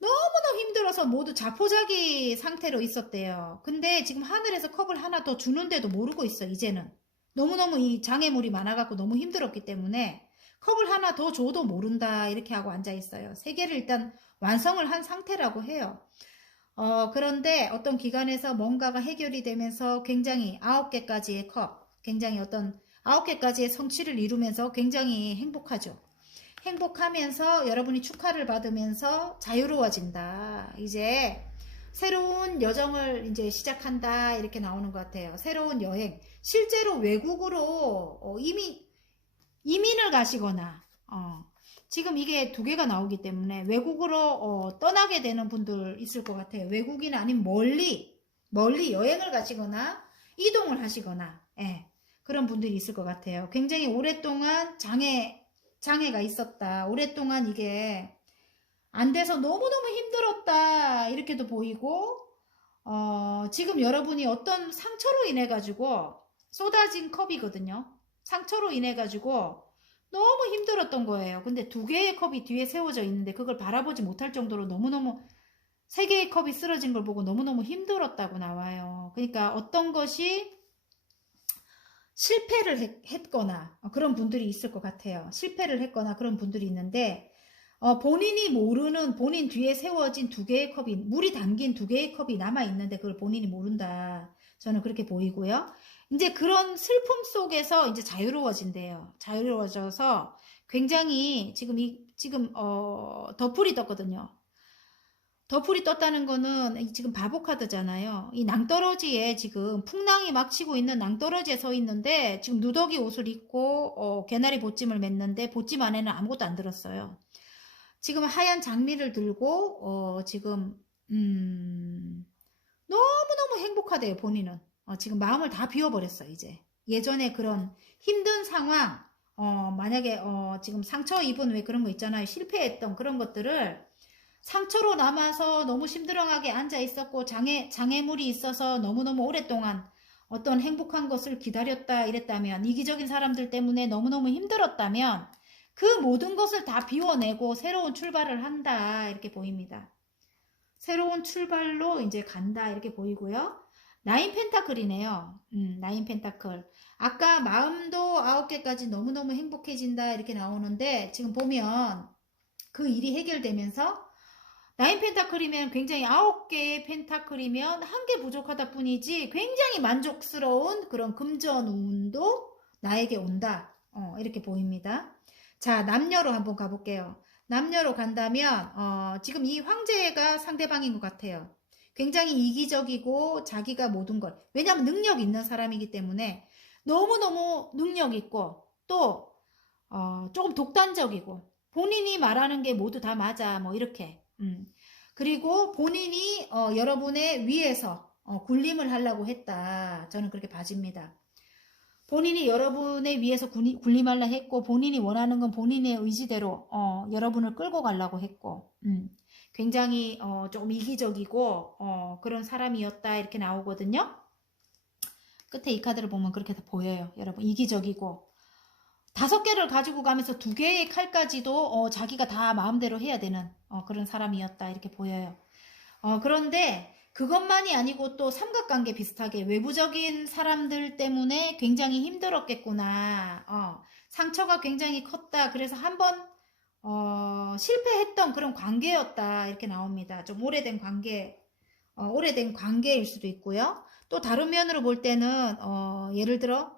너무너무 힘들어서 모두 자포자기 상태로 있었대요. 근데 지금 하늘에서 컵을 하나 더 주는데도 모르고 있어. 이제는 너무너무 이 장애물이 많아갖고 너무 힘들었기 때문에 컵을 하나 더 줘도 모른다 이렇게 하고 앉아있어요. 3개를 일단 완성을 한 상태라고 해요. 그런데 어떤 기관에서 뭔가가 해결이 되면서 굉장히 9개까지의 컵, 굉장히 어떤 9개까지의 성취를 이루면서 굉장히 행복하죠. 행복하면서 여러분이 축하를 받으면서 자유로워진다. 이제 새로운 여정을 이제 시작한다. 이렇게 나오는 것 같아요. 새로운 여행. 실제로 외국으로 이민을 가시거나, 지금 이게 2개가 나오기 때문에 외국으로 떠나게 되는 분들 있을 것 같아요. 외국이나 아니면 멀리 여행을 가시거나 이동을 하시거나, 예, 그런 분들이 있을 것 같아요. 굉장히 오랫동안 장애가 있었다. 오랫동안 이게 안 돼서 너무너무 힘들었다. 이렇게도 보이고, 지금 여러분이 어떤 상처로 인해 가지고 쏟아진 컵이거든요. 상처로 인해 가지고 너무 힘들었던 거예요. 근데 2개의 컵이 뒤에 세워져 있는데 그걸 바라보지 못할 정도로 너무너무 3개의 컵이 쓰러진 걸 보고 너무너무 힘들었다고 나와요. 그러니까 어떤 것이 실패를 했거나 그런 분들이 있을 것 같아요. 실패를 했거나 그런 분들이 있는데 본인이 모르는 본인 뒤에 세워진 2개의 컵이 물이 담긴 2개의 컵이 남아있는데 그걸 본인이 모른다. 저는 그렇게 보이고요. 이제 그런 슬픔 속에서 이제 자유로워진대요. 자유로워져서 굉장히 지금 덧풀이 떴거든요. 덧풀이 떴다는 거는 지금 바보 카드잖아요. 이 낭떠러지에 지금 풍랑이 막 치고 있는 낭떠러지에 서 있는데 지금 누더기 옷을 입고 개나리 보찜을 맸는데 보찜 안에는 아무것도 안 들었어요. 지금 하얀 장미를 들고 지금 너무너무 행복하대요. 본인은 지금 마음을 다 비워버렸어요. 이제 예전에 그런 힘든 상황 만약에 지금 상처 입은 왜 그런 거 있잖아요. 실패했던 그런 것들을 상처로 남아서 너무 심드렁하게 앉아 있었고 장애물이 있어서 너무너무 오랫동안 어떤 행복한 것을 기다렸다 이랬다면, 이기적인 사람들 때문에 너무너무 힘들었다면 그 모든 것을 다 비워내고 새로운 출발을 한다 이렇게 보입니다. 새로운 출발로 이제 간다 이렇게 보이고요. 9 펜타클이네요. 9 펜타클. 아까 마음도 9개까지 너무너무 행복해진다 이렇게 나오는데 지금 보면 그 일이 해결되면서 9 펜타클이면 굉장히 9개의 펜타클이면 1개 부족하다 뿐이지 굉장히 만족스러운 그런 금전운도 나에게 온다. 이렇게 보입니다. 자, 남녀로 한번 가볼게요. 남녀로 간다면 지금 이 황제가 상대방인 것 같아요. 굉장히 이기적이고 자기가 모든 걸, 왜냐하면 능력 있는 사람이기 때문에 너무너무 능력 있고 또 조금 독단적이고 본인이 말하는 게 모두 다 맞아 뭐 이렇게 그리고 본인이 여러분의 위에서 군림을 하려고 했다. 저는 그렇게 봐집니다. 본인이 여러분의 위에서 군림하려 했고 본인이 원하는 건 본인의 의지대로 여러분을 끌고 가려고 했고 굉장히 조금 이기적이고 그런 사람이었다 이렇게 나오거든요. 끝에 이 카드를 보면 그렇게 다 보여요. 여러분 이기적이고 5개를 가지고 가면서 2개의 칼까지도 자기가 다 마음대로 해야 되는 그런 사람이었다 이렇게 보여요. 그런데 그것만이 아니고 또 삼각관계 비슷하게 외부적인 사람들 때문에 굉장히 힘들었겠구나. 상처가 굉장히 컸다. 그래서 한번 실패했던 그런 관계였다 이렇게 나옵니다. 좀 오래된 관계일 수도 있고요. 또 다른 면으로 볼 때는 예를 들어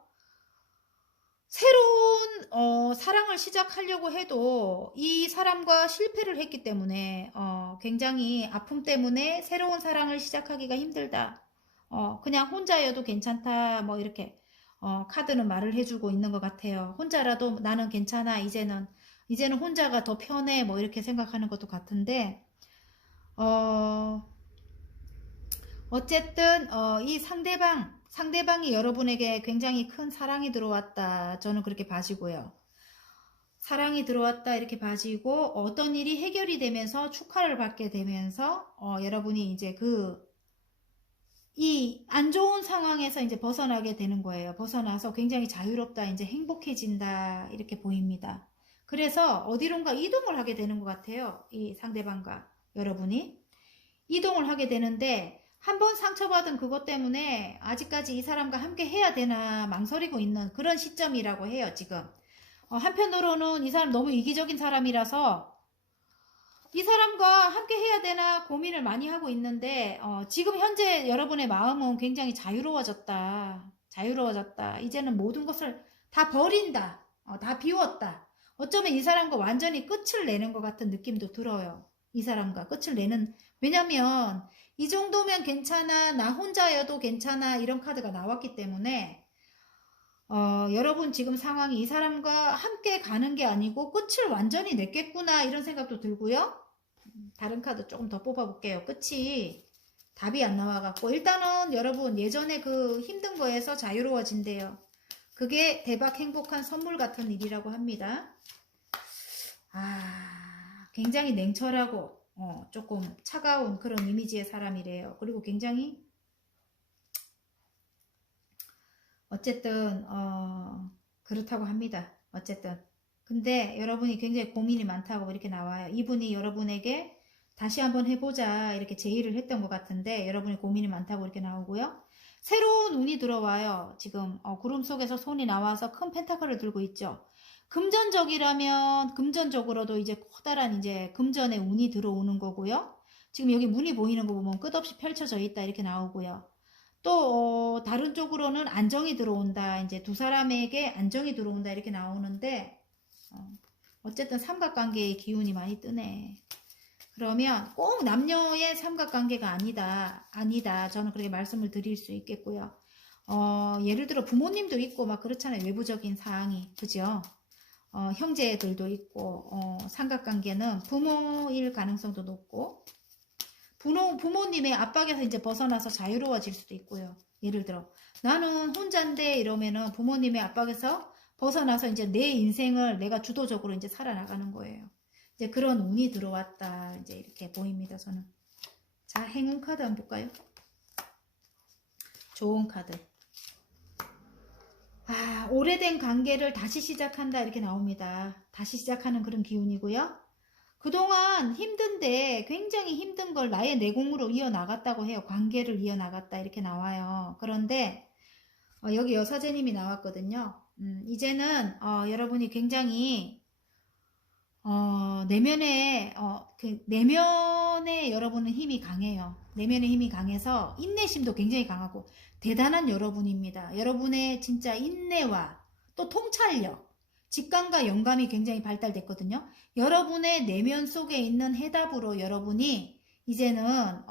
새로운 사랑을 시작하려고 해도 이 사람과 실패를 했기 때문에 굉장히 아픔 때문에 새로운 사랑을 시작하기가 힘들다. 그냥 혼자여도 괜찮다. 뭐 이렇게 카드는 말을 해주고 있는 것 같아요. 혼자라도 나는 괜찮아. 이제는 혼자가 더 편해. 뭐 이렇게 생각하는 것도 같은데 어쨌든 이 상대방 상대방이 여러분에게 굉장히 큰 사랑이 들어왔다. 저는 그렇게 봐지고요. 사랑이 들어왔다 이렇게 봐지고 어떤 일이 해결이 되면서 축하를 받게 되면서 여러분이 이제 이 안 좋은 상황에서 이제 벗어나게 되는 거예요. 벗어나서 굉장히 자유롭다, 이제 행복해진다 이렇게 보입니다. 그래서 어디론가 이동을 하게 되는 것 같아요. 이 상대방과 여러분이 이동을 하게 되는데 한번 상처받은 그것 때문에 아직까지 이 사람과 함께 해야 되나 망설이고 있는 그런 시점이라고 해요. 지금 한편으로는 이 사람 너무 이기적인 사람이라서 이 사람과 함께 해야 되나 고민을 많이 하고 있는데 지금 현재 여러분의 마음은 굉장히 자유로워졌다. 자유로워졌다. 이제는 모든 것을 다 버린다. 다 비웠다. 어쩌면 이 사람과 완전히 끝을 내는 것 같은 느낌도 들어요. 이 사람과 끝을 내는, 왜냐면 이 정도면 괜찮아, 나 혼자여도 괜찮아 이런 카드가 나왔기 때문에 여러분 지금 상황이 이 사람과 함께 가는 게 아니고 끝을 완전히 냈겠구나 이런 생각도 들고요. 다른 카드 조금 더 뽑아볼게요. 끝이 답이 안 나와갖고 일단은 여러분 예전에 그 힘든 거에서 자유로워진대요. 그게 대박 행복한 선물 같은 일이라고 합니다. 굉장히 냉철하고 조금 차가운 그런 이미지의 사람이래요. 그리고 굉장히 어쨌든 그렇다고 합니다. 어쨌든 근데 여러분이 굉장히 고민이 많다고 이렇게 나와요. 이분이 여러분에게 다시 한번 해보자 이렇게 제의를 했던 것 같은데 여러분이 고민이 많다고 이렇게 나오고요. 새로운 운이 들어와요. 지금 구름 속에서 손이 나와서 큰 펜타클을 들고 있죠. 금전적이라면 금전적으로도 이제 커다란 이제 금전의 운이 들어오는 거고요. 지금 여기 문이 보이는 거 보면 끝없이 펼쳐져 있다 이렇게 나오고요. 또 다른 쪽으로는 안정이 들어온다. 이제 두 사람에게 안정이 들어온다 이렇게 나오는데 어쨌든 삼각관계의 기운이 많이 뜨네. 그러면 꼭 남녀의 삼각관계가 아니다. 저는 그렇게 말씀을 드릴 수 있겠고요. 예를 들어 부모님도 있고 막 그렇잖아요. 외부적인 사항이. 그죠? 형제들도 있고, 삼각관계는 부모일 가능성도 높고, 부모님의 압박에서 이제 벗어나서 자유로워질 수도 있고요. 예를 들어, 나는 혼자인데 이러면은 부모님의 압박에서 벗어나서 이제 내 인생을 내가 주도적으로 이제 살아나가는 거예요. 이제 그런 운이 들어왔다. 이제 이렇게 보입니다, 저는. 자, 행운 카드 한번 볼까요? 좋은 카드. 오래된 관계를 다시 시작한다. 이렇게 나옵니다. 다시 시작하는 그런 기운이고요. 그동안 힘든데 굉장히 힘든 걸 나의 내공으로 이어나갔다고 해요. 관계를 이어나갔다. 이렇게 나와요. 그런데 여기 여사제님이 나왔거든요. 이제는 여러분이 굉장히 내면에 여러분은 힘이 강해요. 내면의 힘이 강해서 인내심도 굉장히 강하고 대단한 여러분입니다. 여러분의 진짜 인내와 또 통찰력, 직감과 영감이 굉장히 발달됐거든요. 여러분의 내면 속에 있는 해답으로 여러분이 이제는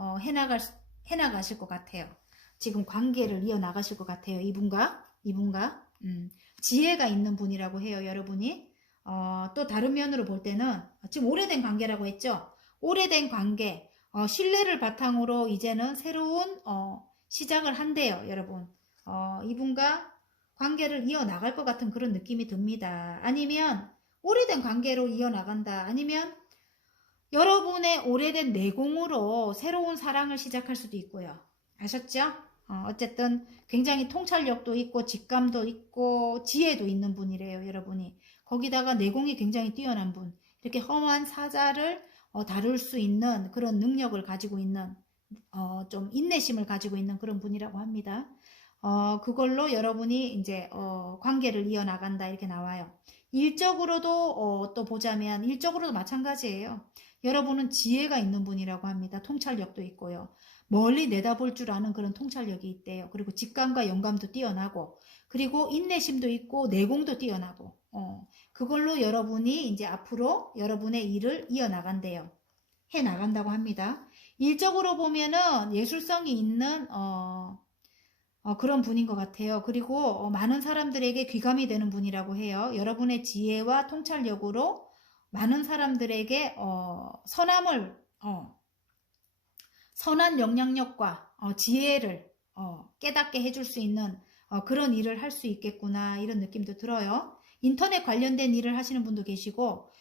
해나가실 것 같아요. 지금 관계를 이어나가실 것 같아요. 이분과 지혜가 있는 분이라고 해요. 여러분이 또 다른 면으로 볼 때는 지금 오래된 관계라고 했죠. 오래된 관계, 신뢰를 바탕으로 이제는 새로운 시작을 한대요. 여러분 이분과 관계를 이어나갈 것 같은 그런 느낌이 듭니다. 아니면 오래된 관계로 이어나간다. 아니면 여러분의 오래된 내공으로 새로운 사랑을 시작할 수도 있고요. 아셨죠? 어쨌든 굉장히 통찰력도 있고 직감도 있고 지혜도 있는 분이래요. 여러분이. 거기다가 내공이 굉장히 뛰어난 분. 이렇게 험한 사자를 다룰 수 있는 그런 능력을 가지고 있는 좀 인내심을 가지고 있는 그런 분이라고 합니다. 그걸로 여러분이 이제 관계를 이어나간다 이렇게 나와요. 일적으로도 또 보자면 일적으로도 마찬가지예요. 여러분은 지혜가 있는 분이라고 합니다. 통찰력도 있고요. 멀리 내다볼 줄 아는 그런 통찰력이 있대요. 그리고 직감과 영감도 뛰어나고 그리고 인내심도 있고 내공도 뛰어나고 그걸로 여러분이 이제 앞으로 여러분의 일을 이어나간대요. 해나간다고 합니다. 일적으로 보면은 예술성이 있는 그런 분인 것 같아요. 그리고 많은 사람들에게 귀감이 되는 분이라고 해요. 여러분의 지혜와 통찰력으로 많은 사람들에게 선한 영향력과 지혜를 깨닫게 해줄 수 있는 그런 일을 할 수 있겠구나 이런 느낌도 들어요. 인터넷 관련된 일을 하시는 분도 계시고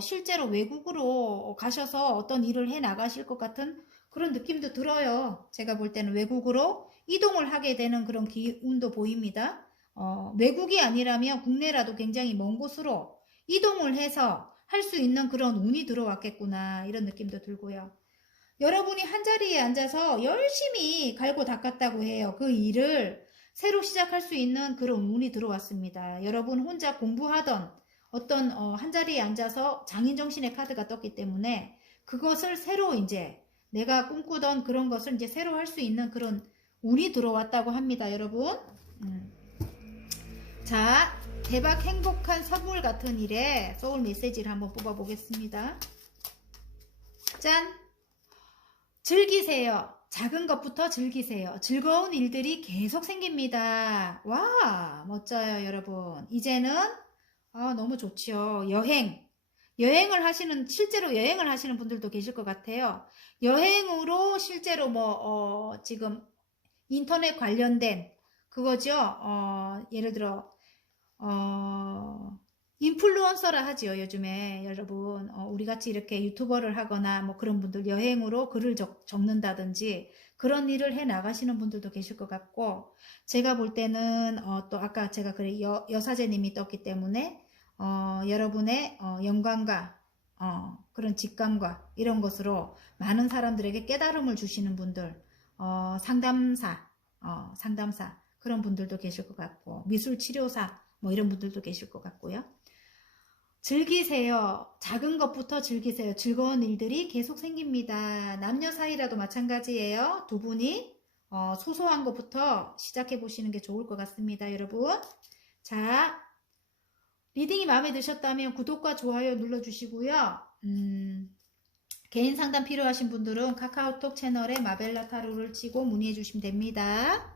실제로 외국으로 가셔서 어떤 일을 해 나가실 것 같은 그런 느낌도 들어요. 제가 볼 때는 외국으로 이동을 하게 되는 그런 기운도 보입니다. 외국이 아니라면 국내라도 굉장히 먼 곳으로 이동을 해서 할 수 있는 그런 운이 들어왔겠구나 이런 느낌도 들고요. 여러분이 한자리에 앉아서 열심히 갈고 닦았다고 해요. 그 일을 새로 시작할 수 있는 그런 운이 들어왔습니다. 여러분 혼자 공부하던 어떤 한자리에 앉아서 장인정신의 카드가 떴기 때문에 그것을 새로 이제 내가 꿈꾸던 그런 것을 이제 새로 할 수 있는 그런 운이 들어왔다고 합니다. 여러분. 자, 대박 행복한 선물 같은 일에 소울 메시지를 한번 뽑아 보겠습니다. 짠! 즐기세요. 작은 것부터 즐기세요. 즐거운 일들이 계속 생깁니다. 와, 멋져요, 여러분. 이제는 너무 좋죠. 실제로 여행을 하시는 분들도 계실 것 같아요. 여행으로 실제로 지금 인터넷 관련된 그거죠. 예를 들어 인플루언서라 하지요, 요즘에. 여러분, 우리 같이 이렇게 유튜버를 하거나 뭐 그런 분들 여행으로 글을 적는다든지 그런 일을 해 나가시는 분들도 계실 것 같고, 제가 볼 때는 또 아까 제가 그래 여사제님이 떴기 때문에 여러분의 영광과 그런 직감과 이런 것으로 많은 사람들에게 깨달음을 주시는 분들, 상담사 그런 분들도 계실 것 같고, 미술 치료사 뭐 이런 분들도 계실 것 같고요. 즐기세요. 작은 것부터 즐기세요. 즐거운 일들이 계속 생깁니다. 남녀 사이라도 마찬가지예요. 두 분이 소소한 것부터 시작해 보시는 게 좋을 것 같습니다, 여러분. 자, 리딩이 마음에 드셨다면 구독과 좋아요 눌러주시고요. 개인 상담 필요하신 분들은 카카오톡 채널에 마벨라 타로를 치고 문의해 주시면 됩니다.